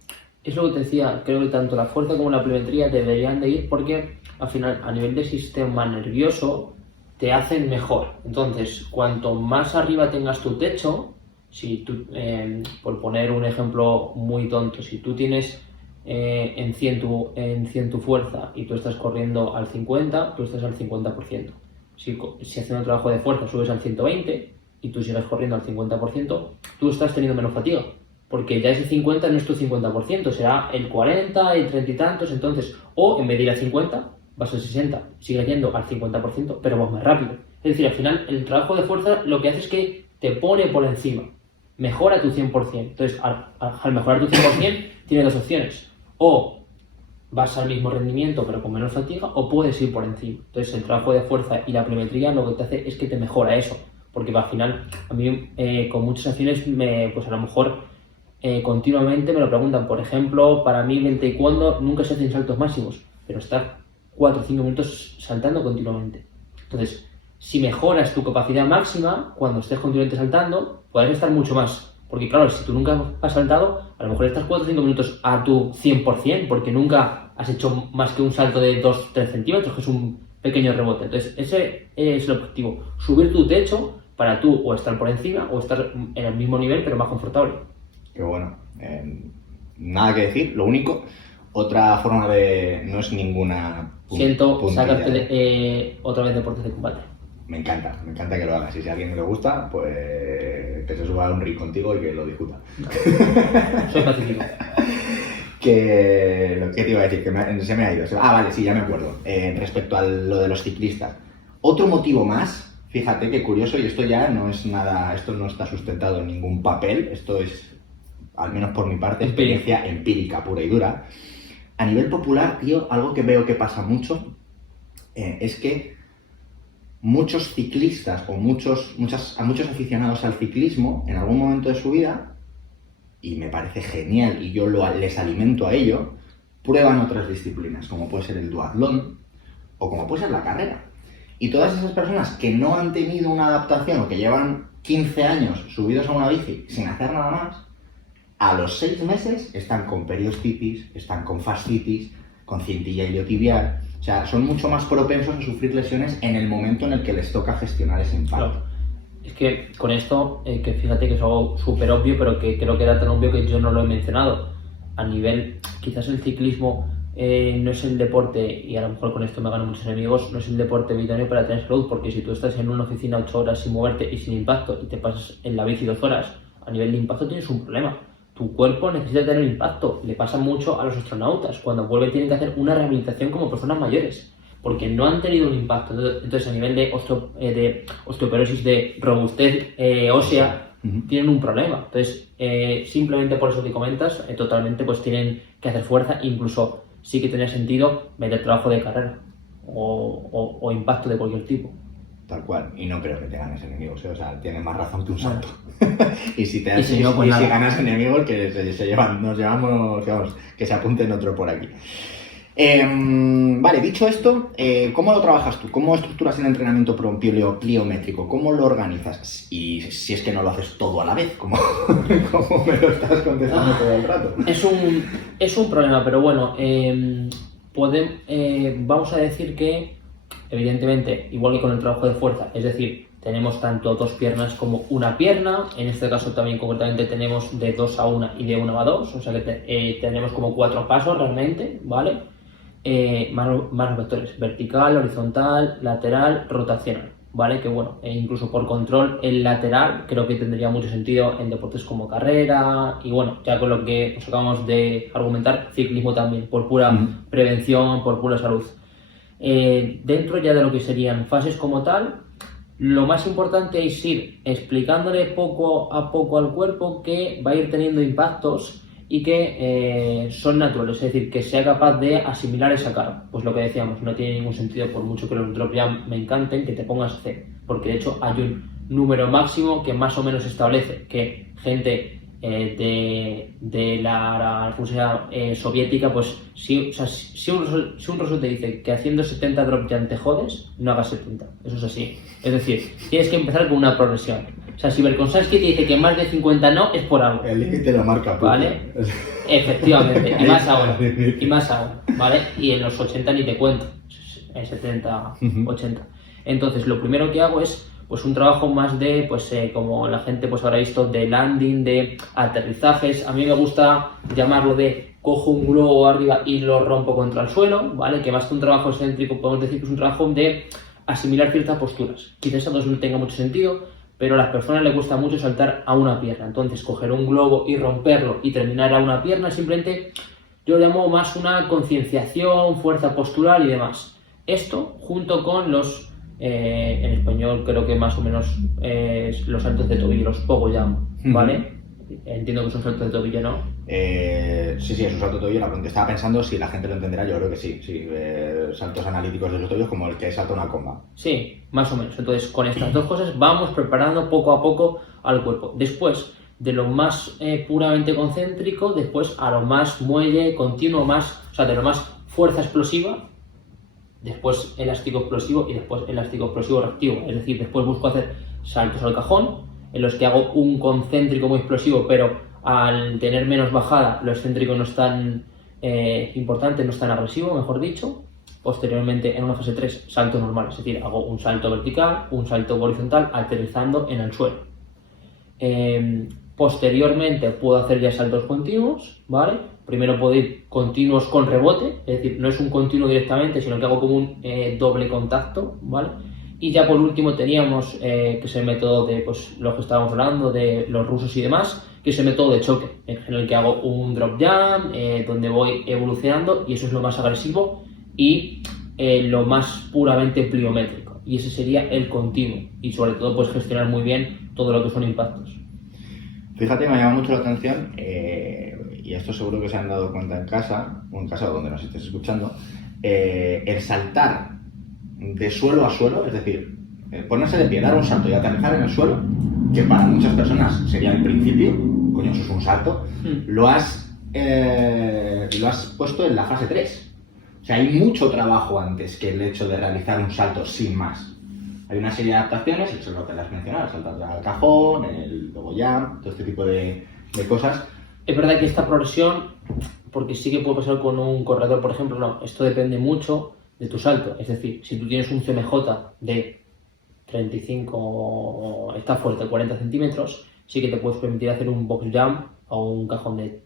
Es lo que te decía, creo que tanto la fuerza como la pliometría deberían de ir porque al final a nivel de sistema nervioso te hacen mejor. Entonces, cuanto más arriba tengas tu techo, si tú, por poner un ejemplo muy tonto, si tú tienes en 100 tu fuerza y tú estás corriendo al 50, tú estás al 50%. Si haciendo un trabajo de fuerza subes al 120 y tú sigues corriendo al 50%, tú estás teniendo menos fatiga. Porque ya ese 50 no es tu 50%, será el 40, el 30 y tantos, entonces, o en vez de ir al 50, vas al 60, sigues yendo al 50%, pero vas más rápido. Es decir, al final, el trabajo de fuerza lo que hace es que te pone por encima, mejora tu 100%. Entonces, al mejorar tu 100%, tienes dos opciones. O vas al mismo rendimiento, pero con menos fatiga, o puedes ir por encima. Entonces, el trabajo de fuerza y la pliometría lo que te hace es que te mejora eso. Porque al final, a mí, con muchas acciones, pues a lo mejor... continuamente me lo preguntan. Por ejemplo, para mí en taekwondo nunca se hacen saltos máximos, pero estar 4 o 5 minutos saltando continuamente. Entonces, si mejoras tu capacidad máxima, cuando estés continuamente saltando, podrás estar mucho más. Porque claro, si tú nunca has saltado, a lo mejor estás 4 o 5 minutos a tu 100%, porque nunca has hecho más que un salto de 2-3 centímetros, que es un pequeño rebote. Entonces, ese es el objetivo, subir tu techo para tú o estar por encima o estar en el mismo nivel, pero más confortable. Qué bueno. Nada que decir, lo único, otra forma de... no es ninguna Siento sacarte otra vez deportes de combate. Me encanta que lo hagas. Y si a alguien le gusta, pues que se suba a un ring contigo y que lo discuta. No. Soy pacífico. ¿Qué te iba a decir? Que se me ha ido. Vale, sí, ya me acuerdo. Respecto a lo de los ciclistas. Otro motivo más, fíjate qué curioso, y esto ya no es nada, esto no está sustentado en ningún papel, esto es, al menos por mi parte, experiencia empírica pura y dura. A nivel popular, tío, algo que veo que pasa mucho es que muchos ciclistas o a muchos aficionados al ciclismo, en algún momento de su vida, y me parece genial y yo les alimento a ello, prueban otras disciplinas, como puede ser el duatlón o como puede ser la carrera. Y todas esas personas que no han tenido una adaptación o que llevan 15 años subidos a una bici sin hacer nada más, a los 6 meses están con periostitis, están con fascitis, con cintilla iliotibial. O sea, son mucho más propensos a sufrir lesiones en el momento en el que les toca gestionar ese impacto. Claro. Es que con esto, que fíjate que es algo súper obvio, pero que creo que era tan obvio que yo no lo he mencionado. A nivel, quizás el ciclismo no es el deporte, y a lo mejor con esto me gano muchos enemigos, no es el deporte idóneo para tener salud, porque si tú estás en una oficina 8 horas sin moverte y sin impacto y te pasas en la bici 2 horas, a nivel de impacto tienes un problema. Tu cuerpo necesita tener impacto. Le pasa mucho a los astronautas. Cuando vuelven tienen que hacer una rehabilitación como personas mayores, porque no han tenido un impacto. Entonces, a nivel de osteoporosis, de robustez ósea, tienen un problema. Entonces, simplemente por eso que comentas, totalmente pues tienen que hacer fuerza. Incluso sí que tenía sentido meter trabajo de carrera o impacto de cualquier tipo. Tal cual, y no creo que te ganes enemigos, o sea, tienes más razón que un salto. Y si ganas enemigos, que nos llevamos, que se apunten otro por aquí. Vale, dicho esto, ¿cómo lo trabajas tú? ¿Cómo estructuras el entrenamiento pliométrico? ¿Cómo lo organizas? Y si es que no lo haces todo a la vez, como me lo estás contestando todo el rato. Es un problema, pero bueno, vamos a decir que evidentemente, igual que con el trabajo de fuerza, es decir, tenemos tanto 2 piernas como una pierna, en este caso también concretamente tenemos de 2 a 1 y de 1 a 2, o sea que tenemos como 4 pasos realmente, ¿vale? Más vectores, vertical, horizontal, lateral, rotacional, ¿vale? Que bueno, incluso por control el lateral creo que tendría mucho sentido en deportes como carrera y bueno, ya con lo que os acabamos de argumentar, ciclismo también, por pura prevención, por pura salud. Dentro ya de lo que serían fases como tal, lo más importante es ir explicándole poco a poco al cuerpo que va a ir teniendo impactos y que son naturales, es decir, que sea capaz de asimilar esa carga. Pues lo que decíamos, no tiene ningún sentido, por mucho que los drop jump me encanten, que te pongas a hacer, porque de hecho hay un número máximo que más o menos establece que gente de la Rusia soviética, pues si un ruso te dice que haciendo 70 drop jump te jodes, no hagas 70, eso es así. Es decir, tienes que empezar con una progresión. O sea, si Verkonshansky te dice que más de 50 no, es por algo. El límite lo marca, ¿vale? Efectivamente, y más aún, ¿vale? Y en los 80 ni te cuento, en 70, 80. Entonces, lo primero que hago es pues un trabajo más de, pues como la gente pues habrá visto, de landing, de aterrizajes. A mí me gusta llamarlo de cojo un globo arriba y lo rompo contra el suelo, ¿vale? Que más que un trabajo excéntrico, podemos decir que es un trabajo de asimilar ciertas posturas. Quizás a todos no tenga mucho sentido, pero a las personas les gusta mucho saltar a una pierna. Entonces, coger un globo y romperlo y terminar a una pierna, simplemente yo lo llamo más una concienciación, fuerza postural y demás. Esto, junto con los, en español creo que más o menos los saltos de tobillo, los pogo jump, ¿vale? Entiendo que son saltos de tobillo, ¿no? Sí, es un salto de tobillo. La pregunta estaba pensando si la gente lo entenderá. Yo creo que sí. Saltos analíticos de los tobillos como el que salta una comba. Sí, más o menos. Entonces, con estas dos cosas vamos preparando poco a poco al cuerpo. Después, de lo más puramente concéntrico, después a lo más muelle, continuo, más, o sea, de lo más fuerza explosiva, después elástico explosivo y después elástico explosivo reactivo. Es decir, después busco hacer saltos al cajón, en los que hago un concéntrico muy explosivo, pero al tener menos bajada, lo excéntrico no es tan importante, no es tan agresivo, mejor dicho. Posteriormente, en una fase 3, salto normal, es decir, hago un salto vertical, un salto horizontal, aterrizando en el suelo. Posteriormente puedo hacer ya saltos continuos, ¿vale? Primero puedo ir continuos con rebote, es decir, no es un continuo directamente, sino que hago como un doble contacto, ¿vale? Y ya por último teníamos, que es el método de pues, lo que estábamos hablando, de los rusos y demás, que es el método de choque, en el que hago un drop jump, donde voy evolucionando, y eso es lo más agresivo y lo más puramente pliométrico. Y ese sería el continuo, y sobre todo pues gestionar muy bien todo lo que son impactos. Fíjate, me ha llamado mucho la atención, y esto seguro que se han dado cuenta en casa, o en casa donde nos estés escuchando, el saltar de suelo a suelo, es decir, ponerse de pie, dar un salto y aterrizar en el suelo, que para muchas personas sería el principio, coño, eso es un salto, lo has puesto en la fase 3. O sea, hay mucho trabajo antes que el hecho de realizar un salto sin más. Hay una serie de adaptaciones, eso es lo que las has mencionado, el salto al cajón, el double jump, todo este tipo de cosas. Es verdad que esta progresión, porque sí que puede pasar con un corredor, por ejemplo, no, esto depende mucho de tu salto. Es decir, si tú tienes un CMJ de 35, está fuerte, 40 centímetros, sí que te puedes permitir hacer un box jump o un cajón de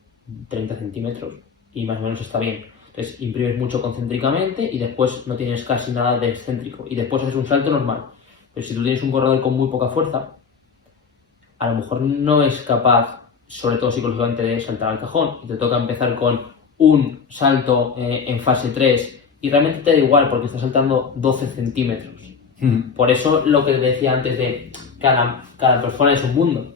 30 centímetros y más o menos está bien. Entonces imprimes mucho concéntricamente y después no tienes casi nada de excéntrico y después haces un salto normal. Pero si tú tienes un corredor con muy poca fuerza, a lo mejor no es capaz, sobre todo psicológicamente, de saltar al cajón y te toca empezar con un salto en fase 3 y realmente te da igual porque estás saltando 12 centímetros. Por eso lo que decía antes de cada persona es un mundo.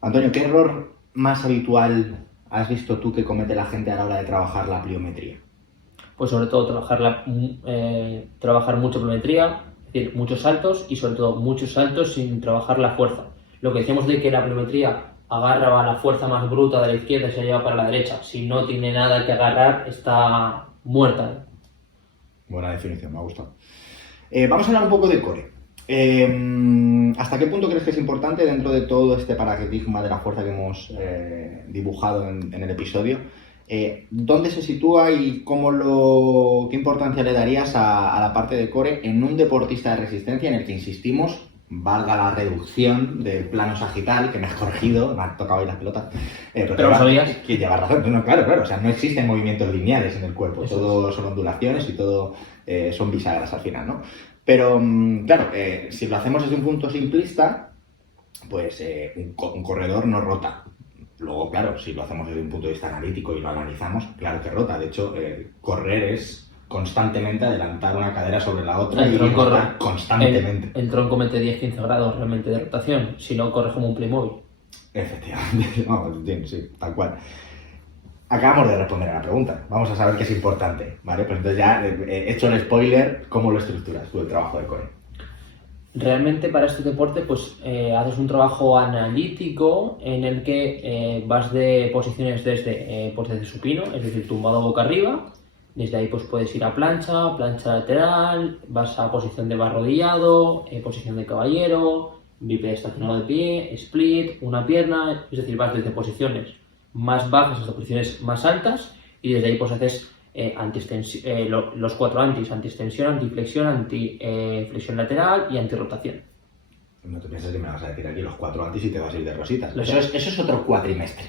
Antonio, ¿qué error más habitual has visto tú que comete la gente a la hora de trabajar la pliometría? Pues sobre todo trabajar mucho pliometría, es decir, muchos saltos y sobre todo muchos saltos sin trabajar la fuerza. Lo que decíamos de que la pliometría agarra la fuerza más bruta de la izquierda y se lleva para la derecha. Si no tiene nada que agarrar, está muerta. Buena definición, me ha gustado. Vamos a hablar un poco de core. ¿Hasta qué punto crees que es importante dentro de todo este paradigma de la fuerza que hemos dibujado en el episodio? ¿Dónde se sitúa y qué importancia le darías a la parte de core en un deportista de resistencia en el que insistimos, valga la reducción del plano sagital, que me has corregido, me ha tocado ahí las pelotas, pero lo sabías. Que llevas razón, no, claro, o sea, no existen movimientos lineales en el cuerpo, todo son ondulaciones y todo son bisagras al final, ¿no? Pero, claro, si lo hacemos desde un punto simplista, pues un corredor no rota. Luego, claro, si lo hacemos desde un punto de vista analítico y lo analizamos, claro que rota. De hecho, correr es constantemente adelantar una cadera sobre la otra y rotar constantemente. El tronco mete 10-15 grados realmente de rotación, si no corres como un Playmobil. Efectivamente, no, sí, tal cual. Acabamos de responder a la pregunta, vamos a saber qué es importante, ¿vale? Pues entonces ya he hecho el spoiler, ¿cómo lo estructuras tú el trabajo de core? Realmente para este deporte pues haces un trabajo analítico en el que vas de posiciones desde supino, es decir, tumbado boca arriba, desde ahí pues puedes ir a plancha lateral, vas a posición de arrodillado, posición de caballero, bípede estacionado de pie, split, una pierna, es decir, vas desde posiciones más bajas hasta posiciones más altas y desde ahí pues haces los 4 anti-extensión, antiflexión, antiflexión lateral y antirrotación. No te pienses que me vas a decir aquí los 4 antis y te vas a ir de rositas. Eso es otro cuatrimestre.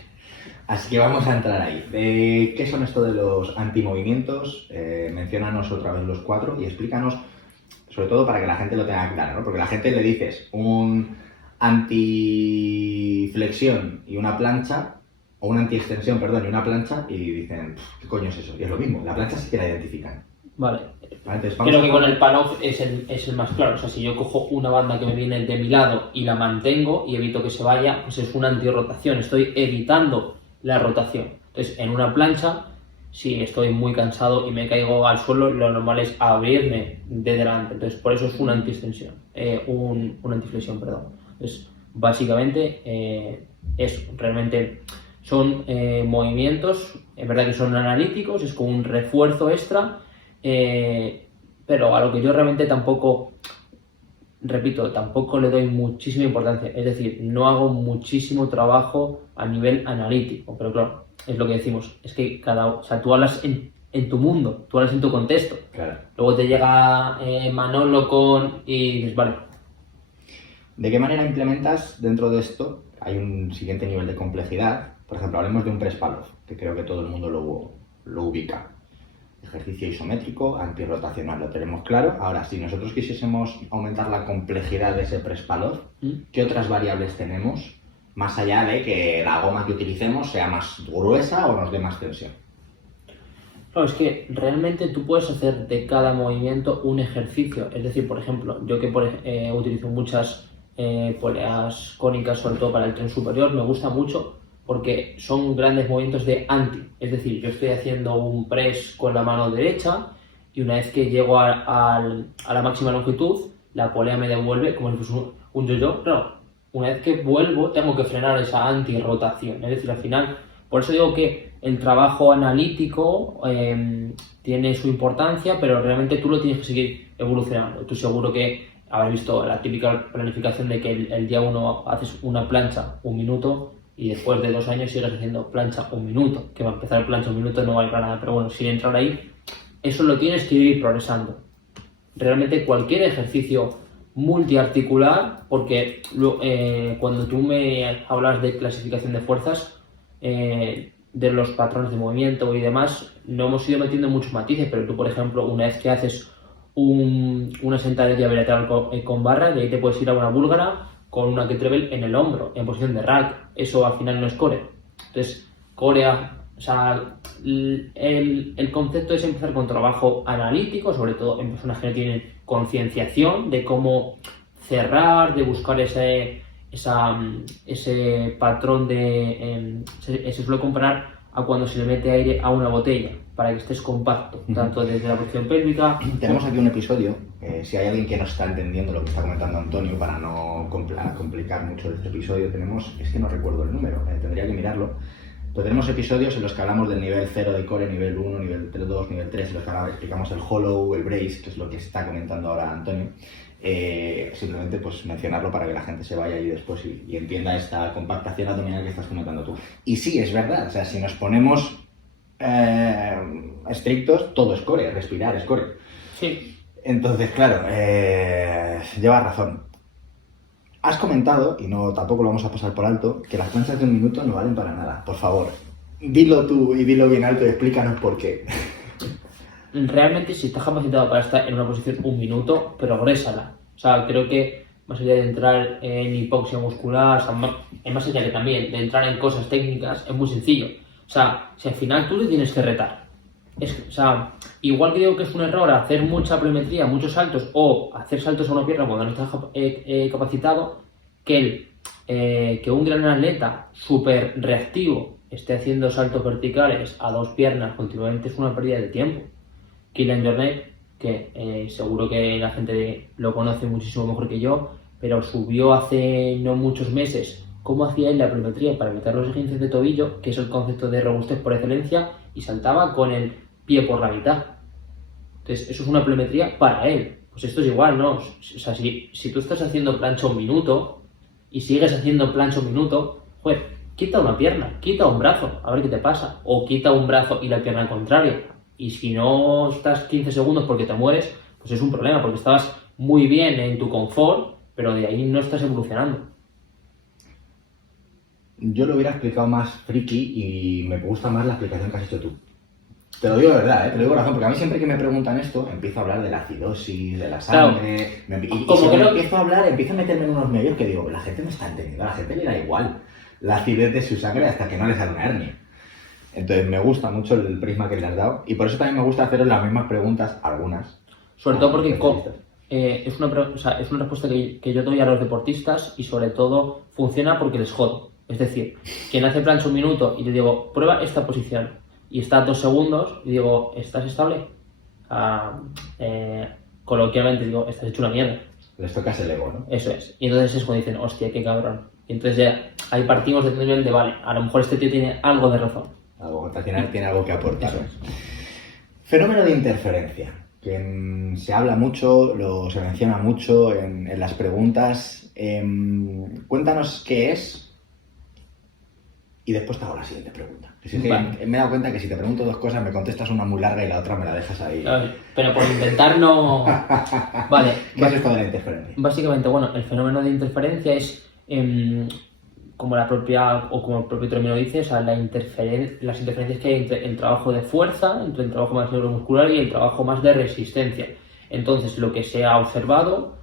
Así que vamos a entrar ahí. ¿Qué son esto de los antimovimientos? Menciónanos otra vez los 4 y explícanos, sobre todo para que la gente lo tenga claro, ¿no? Porque a la gente le dices un antiflexión y una plancha, o una antiextensión, perdón, y una plancha, y dicen, ¿qué coño es eso? Y es lo mismo, la plancha sí que la identifican. Vale. Entonces, creo que con el pan-off es el más claro. O sea, si yo cojo una banda que me viene de mi lado y la mantengo y evito que se vaya, pues es una antirrotación, estoy evitando la rotación. Entonces, en una plancha, si estoy muy cansado y me caigo al suelo, lo normal es abrirme de delante. Entonces, por eso es una antiextensión, una antiflexión, perdón. Entonces, básicamente, eso, realmente son movimientos, es verdad que son analíticos, es como un refuerzo extra, pero a lo que yo realmente tampoco, repito, tampoco le doy muchísima importancia. Es decir, no hago muchísimo trabajo a nivel analítico, pero claro, es lo que decimos, es que o sea, tú hablas en tu mundo, tú hablas en tu contexto. Claro. Luego te llega Manolo y dices, vale. ¿De qué manera implementas dentro de esto? Hay un siguiente nivel de complejidad. Por ejemplo, hablemos de un press pull-off, que creo que todo el mundo lo ubica. Ejercicio isométrico, antirrotacional, lo tenemos claro. Ahora, si nosotros quisiésemos aumentar la complejidad de ese press pull-off, ¿qué otras variables tenemos? Más allá de que la goma que utilicemos sea más gruesa o nos dé más tensión. Claro, es que realmente tú puedes hacer de cada movimiento un ejercicio. Es decir, por ejemplo, yo que utilizo muchas poleas cónicas, sobre todo para el tren superior, me gusta mucho porque son grandes movimientos de anti. Es decir, yo estoy haciendo un press con la mano derecha y una vez que llego a la máxima longitud, la polea me devuelve como si fuese un yo-yo. Claro, una vez que vuelvo, tengo que frenar esa anti-rotación. Es decir, al final, por eso digo que el trabajo analítico tiene su importancia, pero realmente tú lo tienes que seguir evolucionando. Tú seguro que habrás visto la típica planificación de que el día 1 haces una plancha 1 minuto y después de 2 años sigues haciendo plancha 1 minuto. Que va a empezar plancha 1 minuto no vale para nada, pero bueno, sin entrar ahí, eso lo tienes que ir progresando. Realmente cualquier ejercicio multiarticular, porque cuando tú me hablas de clasificación de fuerzas, de los patrones de movimiento y demás, no hemos ido metiendo muchos matices, pero tú, por ejemplo, una vez que haces una sentadilla bilateral con barra, de ahí te puedes ir a una búlgara con una kettlebell en el hombro, en posición de rack. Eso al final no es core. Entonces, core, o sea, el concepto es empezar con trabajo analítico, sobre todo en personas que no tienen concienciación de cómo cerrar, de buscar ese patrón se suele comparar a cuando se le mete aire a una botella para que estés compacto, tanto desde la posición pélvica. Tenemos aquí un episodio, si hay alguien que no está entendiendo lo que está comentando Antonio, para no complicar mucho este episodio, es que no recuerdo el número, tendría que mirarlo, pero tenemos episodios en los que hablamos del nivel 0 de core, nivel 1, nivel 2, nivel 3, en los que explicamos el hollow, el brace, que es lo que está comentando ahora Antonio. Simplemente pues mencionarlo para que la gente se vaya ahí después y entienda esta compactación abdominal que estás comentando tú. Y sí, es verdad, o sea, si nos ponemos estrictos, todo es core, respirar es core. Sí. Entonces, claro, llevas razón. Has comentado, y no tampoco lo vamos a pasar por alto, que las planchas de 1 minuto no valen para nada. Por favor, dilo tú y dilo bien alto y explícanos por qué. Realmente, si estás capacitado para estar en una posición 1 minuto, progrésala. O sea, creo que más allá de entrar en hipoxia muscular, o sea, más allá que también de entrar en cosas técnicas, es muy sencillo. O sea, si al final tú te tienes que retar. O sea, igual que digo que es un error hacer mucha pliometría, muchos saltos, o hacer saltos a una pierna cuando no estás capacitado, que un gran atleta súper reactivo esté haciendo saltos verticales a 2 piernas continuamente es una pérdida de tiempo. Kylian Jornet, que seguro que la gente lo conoce muchísimo mejor que yo, pero subió hace no muchos meses cómo hacía él la pliometría para meter los esguinces de tobillo, que es el concepto de robustez por excelencia, y saltaba con el pie por la mitad. Entonces, eso es una pliometría para él. Pues esto es igual, ¿no? O sea, si tú estás haciendo plancha 1 minuto y sigues haciendo plancha 1 minuto, joder, quita una pierna, quita un brazo, a ver qué te pasa. O quita un brazo y la pierna contraria. Y si no estás 15 segundos porque te mueres, pues es un problema, porque estabas muy bien en tu confort, pero de ahí no estás evolucionando. Yo lo hubiera explicado más friki y me gusta más la explicación que has hecho tú. Te lo digo de verdad, te lo digo de razón, porque a mí siempre que me preguntan esto, empiezo a hablar de la acidosis, de la sangre, claro. y según empiezo a hablar, empiezo a meterme en unos medios que digo, la gente me está entendiendo, a la gente le da igual la acidez de su sangre hasta que no le sale una hernia. Entonces me gusta mucho el prisma que le has dado y por eso también me gusta haceros las mismas preguntas, algunas. Sobre todo porque es una respuesta que yo doy a los deportistas y sobre todo funciona porque les jodo. Es decir, quien hace plancha 1 minuto y le digo, prueba esta posición y está a 2 segundos y digo, ¿estás estable? Coloquialmente digo, estás hecho una mierda. Les tocas el ego, ¿no? Eso es. Y entonces es cuando dicen, hostia, qué cabrón. Y entonces ya ahí partimos del nivel de, vale, a lo mejor este tío tiene algo de razón. Al final tiene algo que aportar. Fenómeno de interferencia, que se habla mucho, se menciona mucho en las preguntas. Cuéntanos qué es y después te hago la siguiente pregunta. Vale. Me he dado cuenta que si te pregunto dos cosas me contestas una muy larga y la otra me la dejas ahí. A ver, pero por intentar no... Vale. ¿Qué es esto de la interferencia? Básicamente, bueno, el fenómeno de interferencia es, como la propia, o como el propio término dice, o sea, las interferencias que hay entre el trabajo de fuerza, entre el trabajo más neuromuscular y el trabajo más de resistencia. Entonces, lo que se ha observado,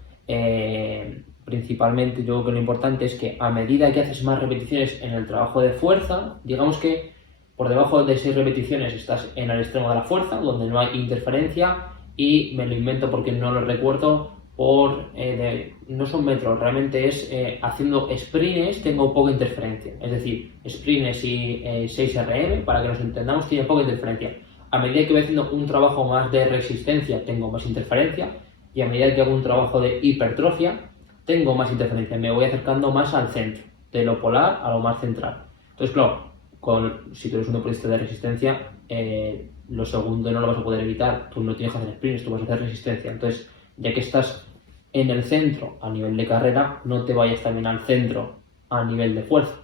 principalmente, yo creo que lo importante es que a medida que haces más repeticiones en el trabajo de fuerza, digamos que por debajo de 6 repeticiones estás en el extremo de la fuerza, donde no hay interferencia, y me lo invento porque no lo recuerdo, no son metros, realmente es haciendo sprints tengo poca interferencia. Es decir, sprints y 6 RM, para que nos entendamos, tienen poca interferencia. A medida que voy haciendo un trabajo más de resistencia, tengo más interferencia, y a medida que hago un trabajo de hipertrofia, tengo más interferencia. Me voy acercando más al centro, de lo polar a lo más central. Entonces, claro, si tú eres un deportista de resistencia, lo segundo no lo vas a poder evitar. Tú no tienes que hacer sprints, tú vas a hacer resistencia. Entonces, ya que estás en el centro a nivel de carrera, no te vayas también al centro a nivel de fuerza.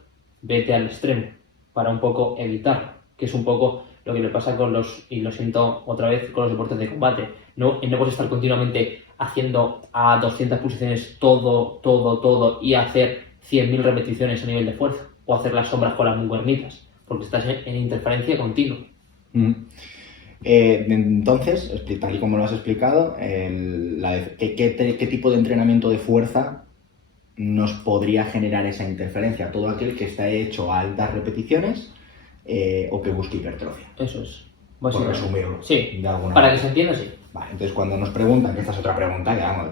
Vete al extremo para un poco evitarlo, que es un poco lo que le pasa con y lo siento otra vez, con los deportes de combate. No puedes estar continuamente haciendo a 200 pulsaciones todo y hacer 100.000 repeticiones a nivel de fuerza, o hacer las sombras con las mancuernitas, porque estás en interferencia continua. Entonces, tal y como lo has explicado, ¿qué tipo de entrenamiento de fuerza nos podría generar esa interferencia? Todo aquel que está hecho a altas repeticiones o que busque hipertrofia. Eso es. Por resumirlo. Sí, de alguna para manera. que se entienda, sí. Vale, entonces cuando nos preguntan, que esta es otra pregunta, que vamos,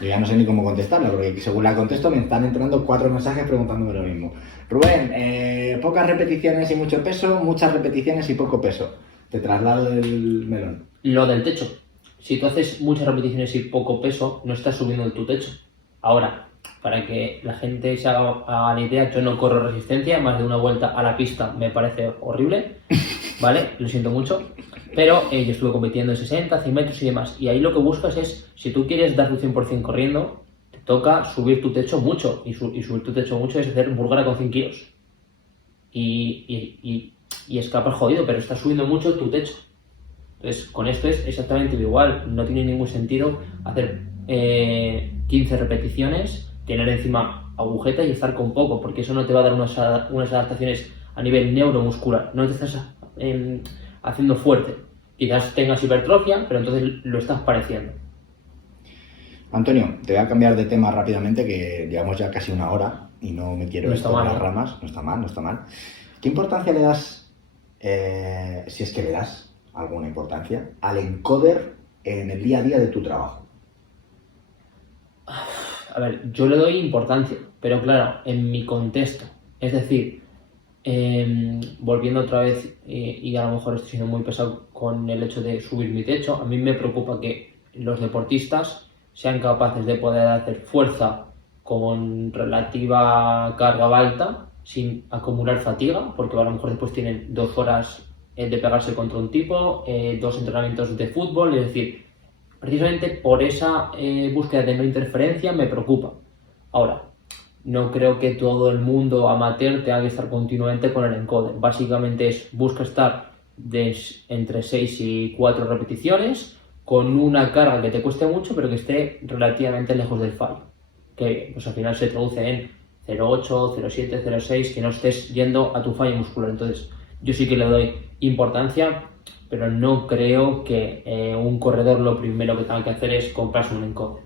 yo ya no sé ni cómo contestarla, porque según la contesto me están entrando 4 mensajes preguntándome lo mismo. Rubén, pocas repeticiones y mucho peso, muchas repeticiones y poco peso. Te traslado el melón. Lo del techo. Si tú haces muchas repeticiones y poco peso, no estás subiendo tu techo. Ahora, para que la gente se haga la idea, yo no corro resistencia, más de una vuelta a la pista me parece horrible, ¿vale? Lo siento mucho. Pero yo estuve compitiendo en 60, 100 metros y demás. Y ahí lo que buscas es, si tú quieres dar tu 100% corriendo, te toca subir tu techo mucho. Y subir tu techo mucho es hacer búlgara con 100 kilos. Y escapas jodido, pero estás subiendo mucho tu techo. Entonces, con esto es exactamente igual. No tiene ningún sentido hacer 15 repeticiones, tener encima agujeta y estar con poco, porque eso no te va a dar unas adaptaciones a nivel neuromuscular. No te estás haciendo fuerte. Quizás tengas hipertrofia, pero entonces lo estás pareciendo. Antonio, te voy a cambiar de tema rápidamente, que llevamos ya casi una hora y no me quiero ir por las ramas. No está mal, no está mal. ¿Qué importancia le das, si es que le das alguna importancia, al encoder en el día a día de tu trabajo? A ver, yo le doy importancia, pero claro, en mi contexto. Es decir, volviendo otra vez, y a lo mejor estoy siendo muy pesado con el hecho de subir mi techo, a mí me preocupa que los deportistas sean capaces de poder hacer fuerza con relativa carga alta sin acumular fatiga, porque a lo mejor después tienen 2 horas de pegarse contra un tipo, 2 entrenamientos de fútbol, es decir, precisamente por esa búsqueda de no interferencia me preocupa. Ahora, no creo que todo el mundo amateur tenga que estar continuamente con el encoder. Básicamente busca estar entre 6 y 4 repeticiones con una carga que te cueste mucho, pero que esté relativamente lejos del fallo. Que pues, al final se traduce en 0,8, 0,7, 0,6, que no estés yendo a tu fallo muscular. Entonces, yo sí que le doy importancia, pero no creo que un corredor lo primero que tenga que hacer es comprarse un encoder.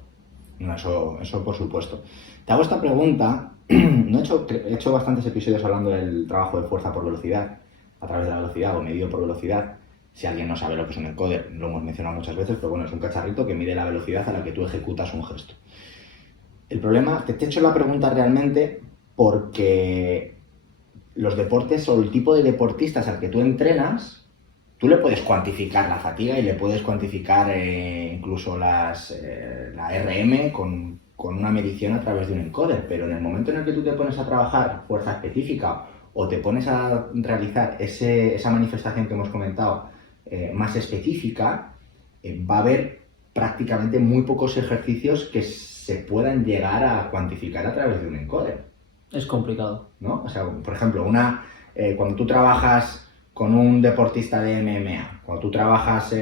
No, eso por supuesto. Te hago esta pregunta, no he hecho bastantes episodios hablando del trabajo de fuerza por velocidad, a través de la velocidad o medido por velocidad. Si alguien no sabe lo que es un encoder, lo hemos mencionado muchas veces, pero bueno, es un cacharrito que mide la velocidad a la que tú ejecutas un gesto. El problema, te he hecho la pregunta realmente porque los deportes o el tipo de deportistas al que tú entrenas, tú le puedes cuantificar la fatiga y le puedes cuantificar incluso la RM con una medición a través de un encoder, pero en el momento en el que tú te pones a trabajar fuerza específica o te pones a realizar esa manifestación que hemos comentado más específica, va a haber prácticamente muy pocos ejercicios que se puedan llegar a cuantificar a través de un encoder. Es complicado. ¿No? O sea, por ejemplo, cuando tú trabajas con un deportista de MMA, cuando tú trabajas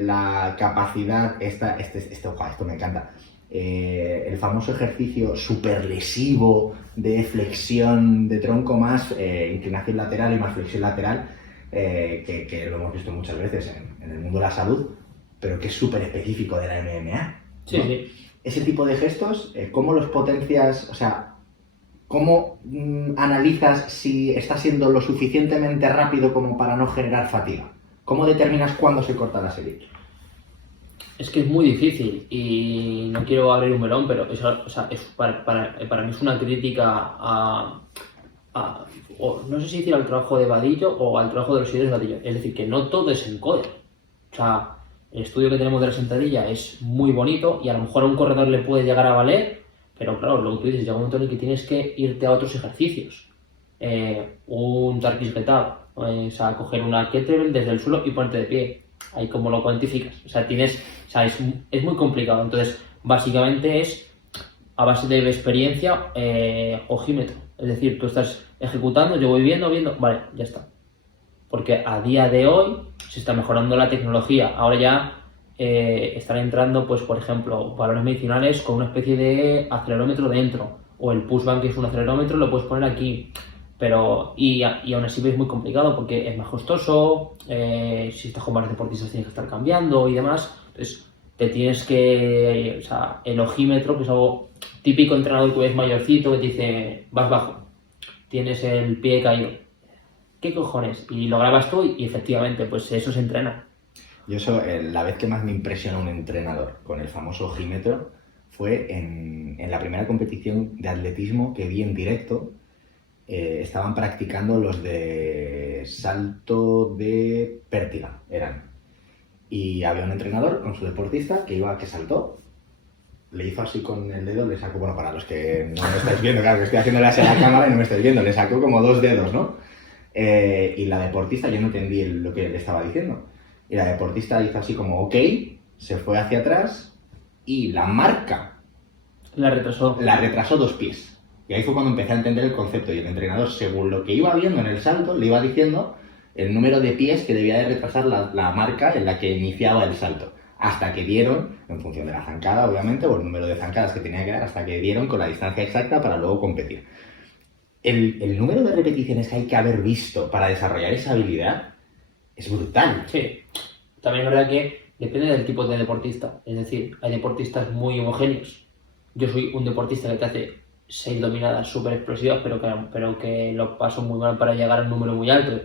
la capacidad, esto me encanta, el famoso ejercicio super lesivo de flexión de tronco más inclinación lateral y más flexión lateral, que lo hemos visto muchas veces en el mundo de la salud, pero que es súper específico de la MMA, ¿no? Sí, sí. Ese tipo de gestos, ¿cómo los potencias? O sea, ¿cómo analizas si está siendo lo suficientemente rápido como para no generar fatiga? ¿Cómo determinas cuándo se corta la serie? Es que es muy difícil y no quiero abrir un melón, pero para mí es una crítica no sé si decir al trabajo de Vadillo o al trabajo de los seguidores de Vadillo. Es decir, que no todo es encoder. O sea, el estudio que tenemos de la sentadilla es muy bonito y a lo mejor a un corredor le puede llegar a valer, pero claro, lo que tú dices, llega un momento en el que tienes que irte a otros ejercicios. Un Turkish get up, o sea, coger una kettlebell desde el suelo y ponerte de pie. Ahí como lo cuantificas. O sea, es muy complicado. Entonces, básicamente es a base de experiencia, ojímetro. Es decir, tú estás ejecutando, yo voy viendo, vale, ya está. Porque a día de hoy se está mejorando la tecnología. Ahora ya están entrando, pues por ejemplo, valores medicinales con una especie de acelerómetro dentro. O el pushband, que es un acelerómetro, lo puedes poner aquí. Y aún así es muy complicado porque es más costoso, si estás con varios deportistas tienes que estar cambiando y demás. Entonces te tienes que, o sea, el ojímetro, que es algo típico entrenador que ves mayorcito, que te dice, vas bajo, tienes el pie caído. ¿Qué cojones? Y lo grabas tú y efectivamente, pues eso se entrena. Yo eso, la vez que más me impresionó un entrenador con el famoso ojímetro fue en la primera competición de atletismo que vi en directo. Estaban practicando los de salto de pértiga, eran. Y había un entrenador con su deportista que saltó, le hizo así con el dedo, le sacó, bueno, para los que no me estáis viendo, claro, que estoy haciéndole así a la cámara y no me estáis viendo, le sacó como 2 dedos, ¿no? Y la deportista, yo no entendí lo que le estaba diciendo. Y la deportista hizo así como, ok, se fue hacia atrás y la marca La retrasó 2 pies. Y ahí fue cuando empecé a entender el concepto y el entrenador, según lo que iba viendo en el salto, le iba diciendo el número de pies que debía de retrasar la marca en la que iniciaba el salto. Hasta que dieron, en función de la zancada obviamente, o el número de zancadas que tenía que dar, hasta que dieron con la distancia exacta para luego competir. El número de repeticiones que hay que haber visto para desarrollar esa habilidad es brutal. Sí, también es verdad que depende del tipo de deportista. Es decir, hay deportistas muy homogéneos. Yo soy un deportista que te hace 6 dominadas súper explosivas, pero que lo paso muy mal para llegar a un número muy alto.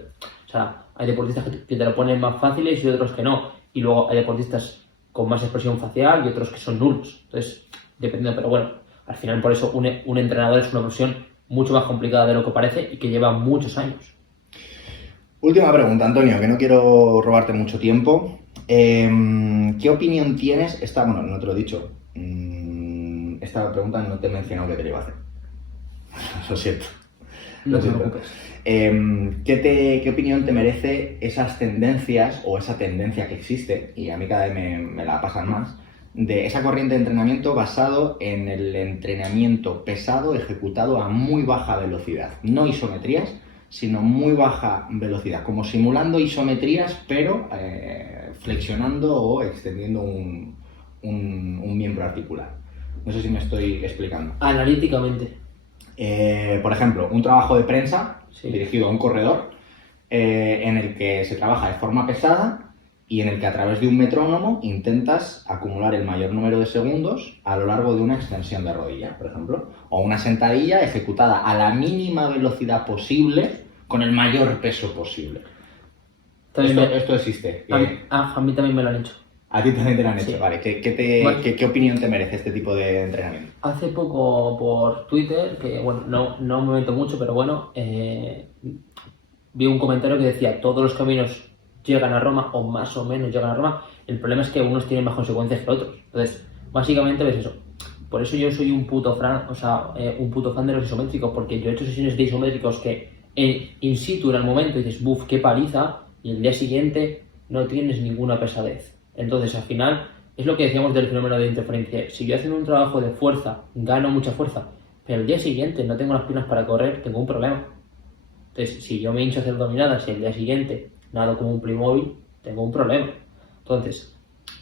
O sea, hay deportistas que te lo ponen más fáciles y otros que no. Y luego hay deportistas con más expresión facial y otros que son nulos. Entonces, depende, pero bueno, al final por eso un entrenador es una profesión mucho más complicada de lo que parece y que lleva muchos años. Última pregunta, Antonio, que no quiero robarte mucho tiempo. ¿Qué opinión tienes? Bueno, no te lo he dicho. Esta pregunta no te he mencionado que te la iba a hacer. Lo siento. No te preocupes. ¿Qué opinión te merece esas tendencias o esa tendencia que existe, y a mí cada vez me la pasan más, de esa corriente de entrenamiento basado en el entrenamiento pesado ejecutado a muy baja velocidad? No isometrías, sino muy baja velocidad, como simulando isometrías, pero flexionando o extendiendo un miembro articular. No sé si me estoy explicando. Analíticamente. Por ejemplo, un trabajo de prensa Sí. dirigido a un corredor en el que se trabaja de forma pesada y en el que a través de un metrónomo intentas acumular el mayor número de segundos a lo largo de una extensión de rodilla, por ejemplo, o una sentadilla ejecutada a la mínima velocidad posible con el mayor peso posible. Esto existe. A mí también me lo han hecho. A ti también te lo han hecho, Sí. vale. ¿Qué opinión te merece este tipo de entrenamiento? Hace poco por Twitter, que bueno, no me meto mucho, pero bueno, vi un comentario que decía: todos los caminos llegan a Roma, o más o menos llegan a Roma. El problema es que unos tienen más consecuencias que otros. Entonces, básicamente ves eso. Por eso yo soy un puto fan de los isométricos, porque yo he hecho sesiones de isométricos que in situ en el momento dices, buf, qué paliza, y el día siguiente no tienes ninguna pesadez. Entonces, al final, es lo que decíamos del fenómeno de interferencia. Si yo haciendo un trabajo de fuerza gano mucha fuerza, pero el día siguiente no tengo las piernas para correr, tengo un problema. Entonces, si yo me hincho a hacer dominadas y el día siguiente nado como un Playmobil, tengo un problema. Entonces,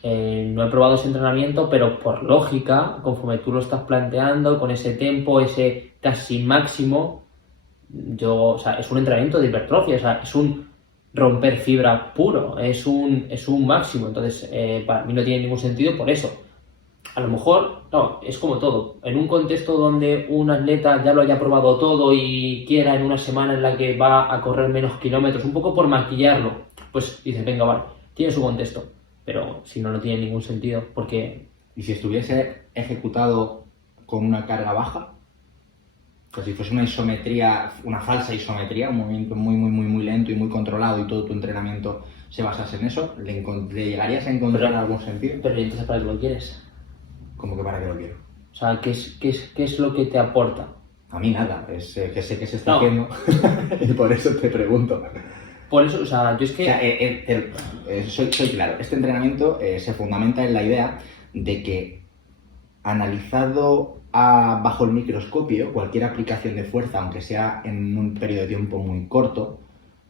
no he probado ese entrenamiento, pero por lógica, conforme tú lo estás planteando, con ese tempo, ese casi máximo, o sea, es un entrenamiento de hipertrofia, o sea, es un romper fibra puro, es un máximo. Entonces, para mí no tiene ningún sentido por eso. A lo mejor, no, es como todo. En un contexto donde un atleta ya lo haya probado todo y quiera en una semana en la que va a correr menos kilómetros, un poco por maquillarlo, pues dice, venga, vale, tiene su contexto. Pero si no, no tiene ningún sentido, porque... ¿Y si estuviese ejecutado con una carga baja? Pues si fuese una isometría, una falsa isometría, un movimiento muy lento y muy controlado y todo tu entrenamiento se basase en eso, ¿le llegarías a encontrar algún sentido? Pero entonces, ¿para qué lo quieres? ¿Cómo que para qué lo quiero? O sea, ¿qué es lo que te aporta? A mí nada, es que sé que se está No. haciendo y por eso te pregunto. Por eso, o sea, yo es que... O sea, soy claro, este entrenamiento se fundamenta en la idea de que analizado bajo el microscopio, cualquier aplicación de fuerza, aunque sea en un periodo de tiempo muy corto,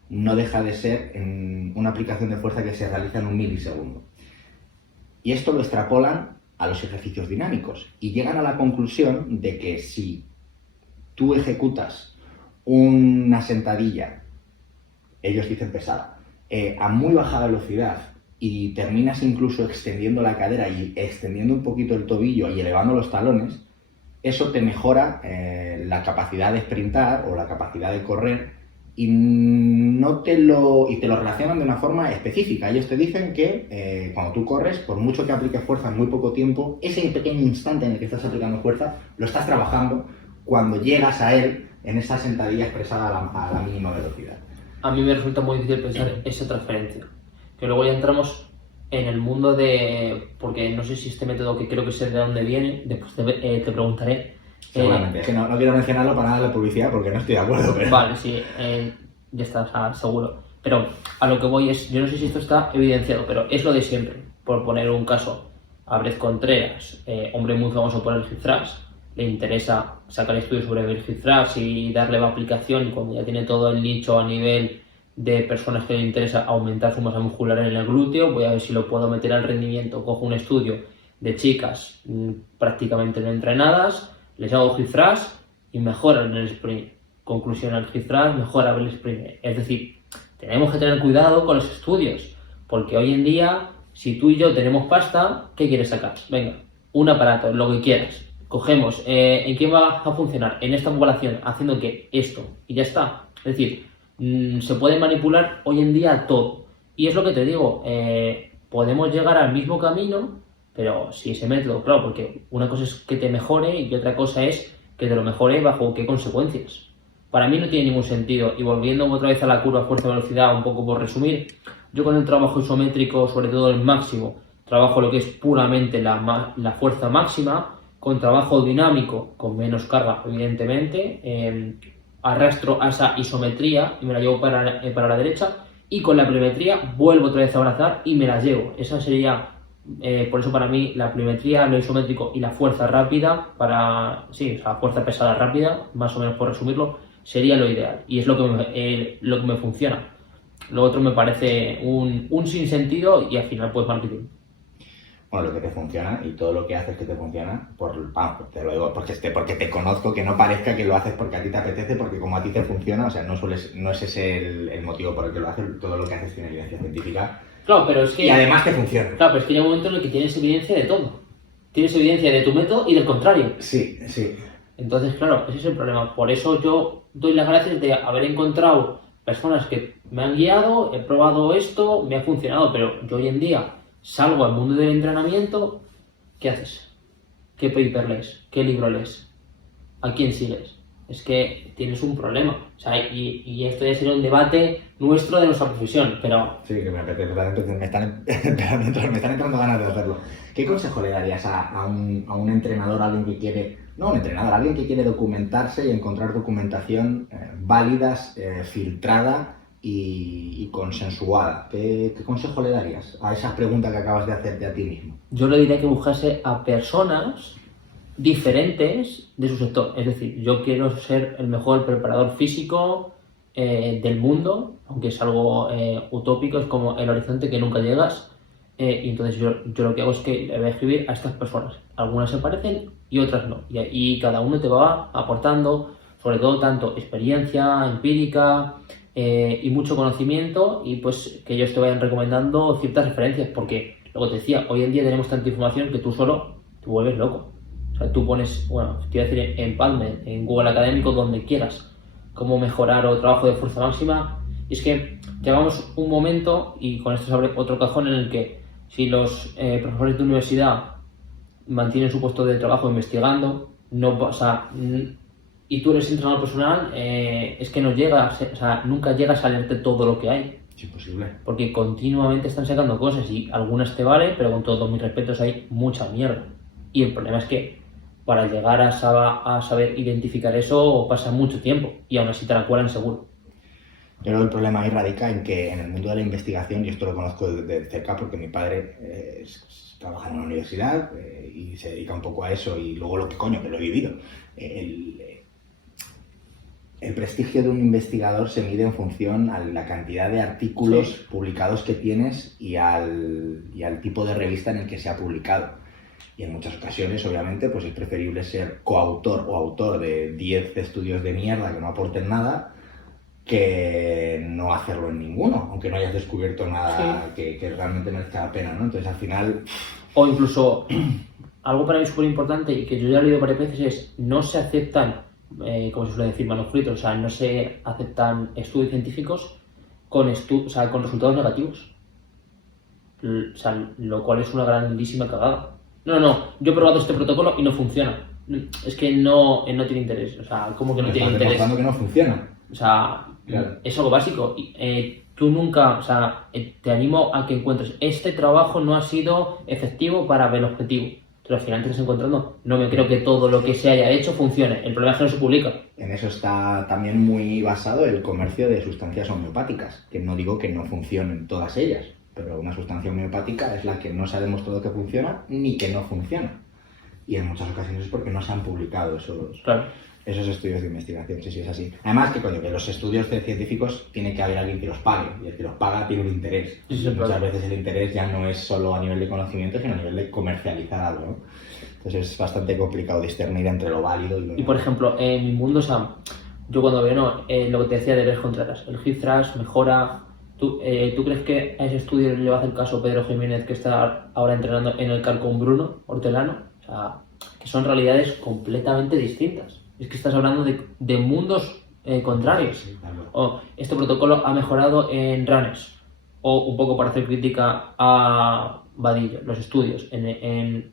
no deja de ser una aplicación de fuerza que se realiza en un milisegundo. Y esto lo extrapolan a los ejercicios dinámicos y llegan a la conclusión de que si tú ejecutas una sentadilla, ellos dicen pesada, a muy baja velocidad y terminas incluso extendiendo la cadera y extendiendo un poquito el tobillo y elevando los talones, eso te mejora la capacidad de sprintar o la capacidad de correr y te lo relacionan de una forma específica. Ellos te dicen que cuando tú corres, por mucho que apliques fuerza en muy poco tiempo, ese pequeño instante en el que estás aplicando fuerza, lo estás trabajando cuando llegas a él en esa sentadilla expresada a la mínima velocidad. A mí me resulta muy difícil pensar esa transferencia. Que luego ya entramos en el mundo de... Porque no sé si este método, que creo que sé de dónde viene, después te preguntaré. Seguramente, es que no quiero mencionarlo para nada de la publicidad porque no estoy de acuerdo. Pero... Vale, sí, ya está, o sea, seguro. Pero a lo que voy es, yo no sé si esto está evidenciado, pero es lo de siempre. Por poner un caso, Abrez Contreras, hombre muy famoso por el hip thrust, le interesa sacar estudios sobre el hip thrust y darle la aplicación, y cuando ya tiene todo el nicho a nivel de personas que le interesa aumentar su masa muscular en el glúteo, voy a ver si lo puedo meter al rendimiento. Cojo un estudio de chicas prácticamente no entrenadas, les hago hip thrust y mejoran el sprint. Conclusión, el hip thrust mejora el sprint. Es decir, tenemos que tener cuidado con los estudios, porque hoy en día, si tú y yo tenemos pasta, ¿qué quieres sacar? Venga, un aparato, lo que quieras. Cogemos, ¿en qué va a funcionar? En esta población, haciendo que esto, y ya está. Es decir, se puede manipular hoy en día todo. Y es lo que te digo, podemos llegar al mismo camino, pero si ese método, claro, porque una cosa es que te mejore y otra cosa es que te lo mejore bajo qué consecuencias. Para mí no tiene ningún sentido. Y volviendo otra vez a la curva fuerza-velocidad, un poco por resumir, yo con el trabajo isométrico, sobre todo el máximo, trabajo lo que es puramente la fuerza máxima, con trabajo dinámico, con menos carga, evidentemente, arrastro a esa isometría y me la llevo para la derecha, y con la pliometría vuelvo otra vez a abrazar y me la llevo. Esa sería, por eso para mí, la pliometría, lo isométrico y la fuerza rápida, o sea, fuerza pesada rápida, más o menos por resumirlo, sería lo ideal y es lo que me funciona. Lo otro me parece un sinsentido y al final pues marketing. Bueno, lo que te funciona y todo lo que haces que te funciona, te lo digo porque te conozco, que no parezca que lo haces porque a ti te apetece, porque como a ti te funciona, o sea, no es ese el motivo por el que lo haces, todo lo que haces tiene evidencia científica. Claro, pero es que... Y además te funciona. Claro, pero es que llega un momento en el que tienes evidencia de todo. Tienes evidencia de tu método y del contrario. Sí. Entonces, claro, ese es el problema. Por eso yo doy las gracias de haber encontrado personas que me han guiado, he probado esto, me ha funcionado, pero yo hoy en día salgo al mundo del entrenamiento, ¿qué haces? ¿Qué paper lees? ¿Qué libro lees? ¿A quién sigues? Es que tienes un problema. O sea, y esto ya sería un debate nuestro de nuestra profesión, pero... Sí, que me apetece, me están entrando ganas de hacerlo. ¿Qué consejo le darías a un entrenador, a alguien que quiere... No un entrenador, a alguien que quiere documentarse y encontrar documentación válida, filtrada, y consensuada. ¿Qué consejo le darías a esa pregunta que acabas de hacerte a ti mismo? Yo le diría que buscase a personas diferentes de su sector. Es decir, yo quiero ser el mejor preparador físico del mundo, aunque es algo utópico, es como el horizonte que nunca llegas. Y entonces yo lo que hago es que le voy a escribir a estas personas. Algunas se parecen y otras no. Y cada uno te va aportando, sobre todo, tanto experiencia empírica y mucho conocimiento, y pues que ellos te vayan recomendando ciertas referencias, porque, lo que te decía, hoy en día tenemos tanta información que tú solo te vuelves loco. O sea, tú pones, bueno, te iba a decir en PubMed, en Google Académico, donde quieras, cómo mejorar o trabajo de fuerza máxima. Y es que llegamos un momento, y con esto se abre otro cajón, en el que si los profesores de universidad mantienen su puesto de trabajo investigando, no pasa, y tú eres entrenador personal, es que no llegas, o sea, nunca llegas a leerte todo lo que hay. Es imposible. Porque continuamente están sacando cosas y algunas te valen, pero con todos mis respetos hay mucha mierda. Y el problema es que para llegar a saber identificar eso pasa mucho tiempo y aún así te la cuelan seguro. Yo creo que el problema ahí radica en que en el mundo de la investigación, y esto lo conozco de cerca porque mi padre trabaja en una universidad y se dedica un poco a eso, y luego lo que coño, que lo he vivido. El prestigio de un investigador se mide en función a la cantidad de artículos publicados que tienes y al tipo de revista en el que se ha publicado. Y en muchas ocasiones, obviamente, pues es preferible ser coautor o autor de 10 estudios de mierda que no aporten nada, que no hacerlo en ninguno, aunque no hayas descubierto nada que realmente merezca la pena, ¿no? Entonces, al final... O incluso, algo para mí súper importante y que yo ya he leído varias veces es, no se aceptan, como se suele decir, manuscritos, o sea, no se aceptan estudios científicos con resultados negativos. O sea, lo cual es una grandísima cagada. No, yo he probado este protocolo y no funciona. Es que no tiene interés, o sea, ¿cómo que no tiene interés? Demostrando que no funciona. O sea, claro, es algo básico. Tú nunca, o sea, te animo a que encuentres, este trabajo no ha sido efectivo para ver el objetivo. Pero al final te estás encontrando, no me creo que todo lo que se haya hecho funcione. El problema es que no se publica. En eso está también muy basado el comercio de sustancias homeopáticas, que no digo que no funcionen todas ellas, pero una sustancia homeopática es la que no se ha demostrado que funciona ni que no funciona. Y en muchas ocasiones es porque no se han publicado esos estudios de investigación. Sí, es así. Además, que los estudios científicos tiene que haber alguien que los pague, y el que los paga tiene un interés. Sí, muchas veces el interés ya no es solo a nivel de conocimiento, sino a nivel de comercializar algo, ¿no? Entonces es bastante complicado discernir entre lo válido y lo... Y por ejemplo, en mi mundo, o sea, yo cuando veo lo que te decía de ver Contreras, el hip thrust mejora. ¿Tú crees que a ese estudio le va a hacer caso Pedro Jiménez, que está ahora entrenando en el CAR con Bruno Hortelano? O sea, que son realidades completamente distintas. Es que estás hablando de mundos contrarios. Sí, claro. O este protocolo ha mejorado en runners. O un poco para hacer crítica a Vadillo, los estudios en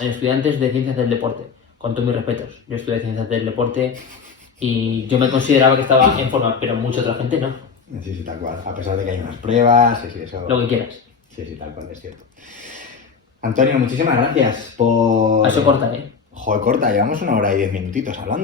estudiantes de ciencias del deporte. Con todos mis respetos, yo estudié ciencias del deporte y yo me consideraba que estaba en forma, pero mucha otra gente no. Sí, tal cual. A pesar de que hay unas pruebas, eso... Lo que quieras. Sí, tal cual, es cierto. Antonio, muchísimas gracias por... Eso corta, ¿eh? Joder, corta, llevamos 1 hora y 10 minutitos hablando.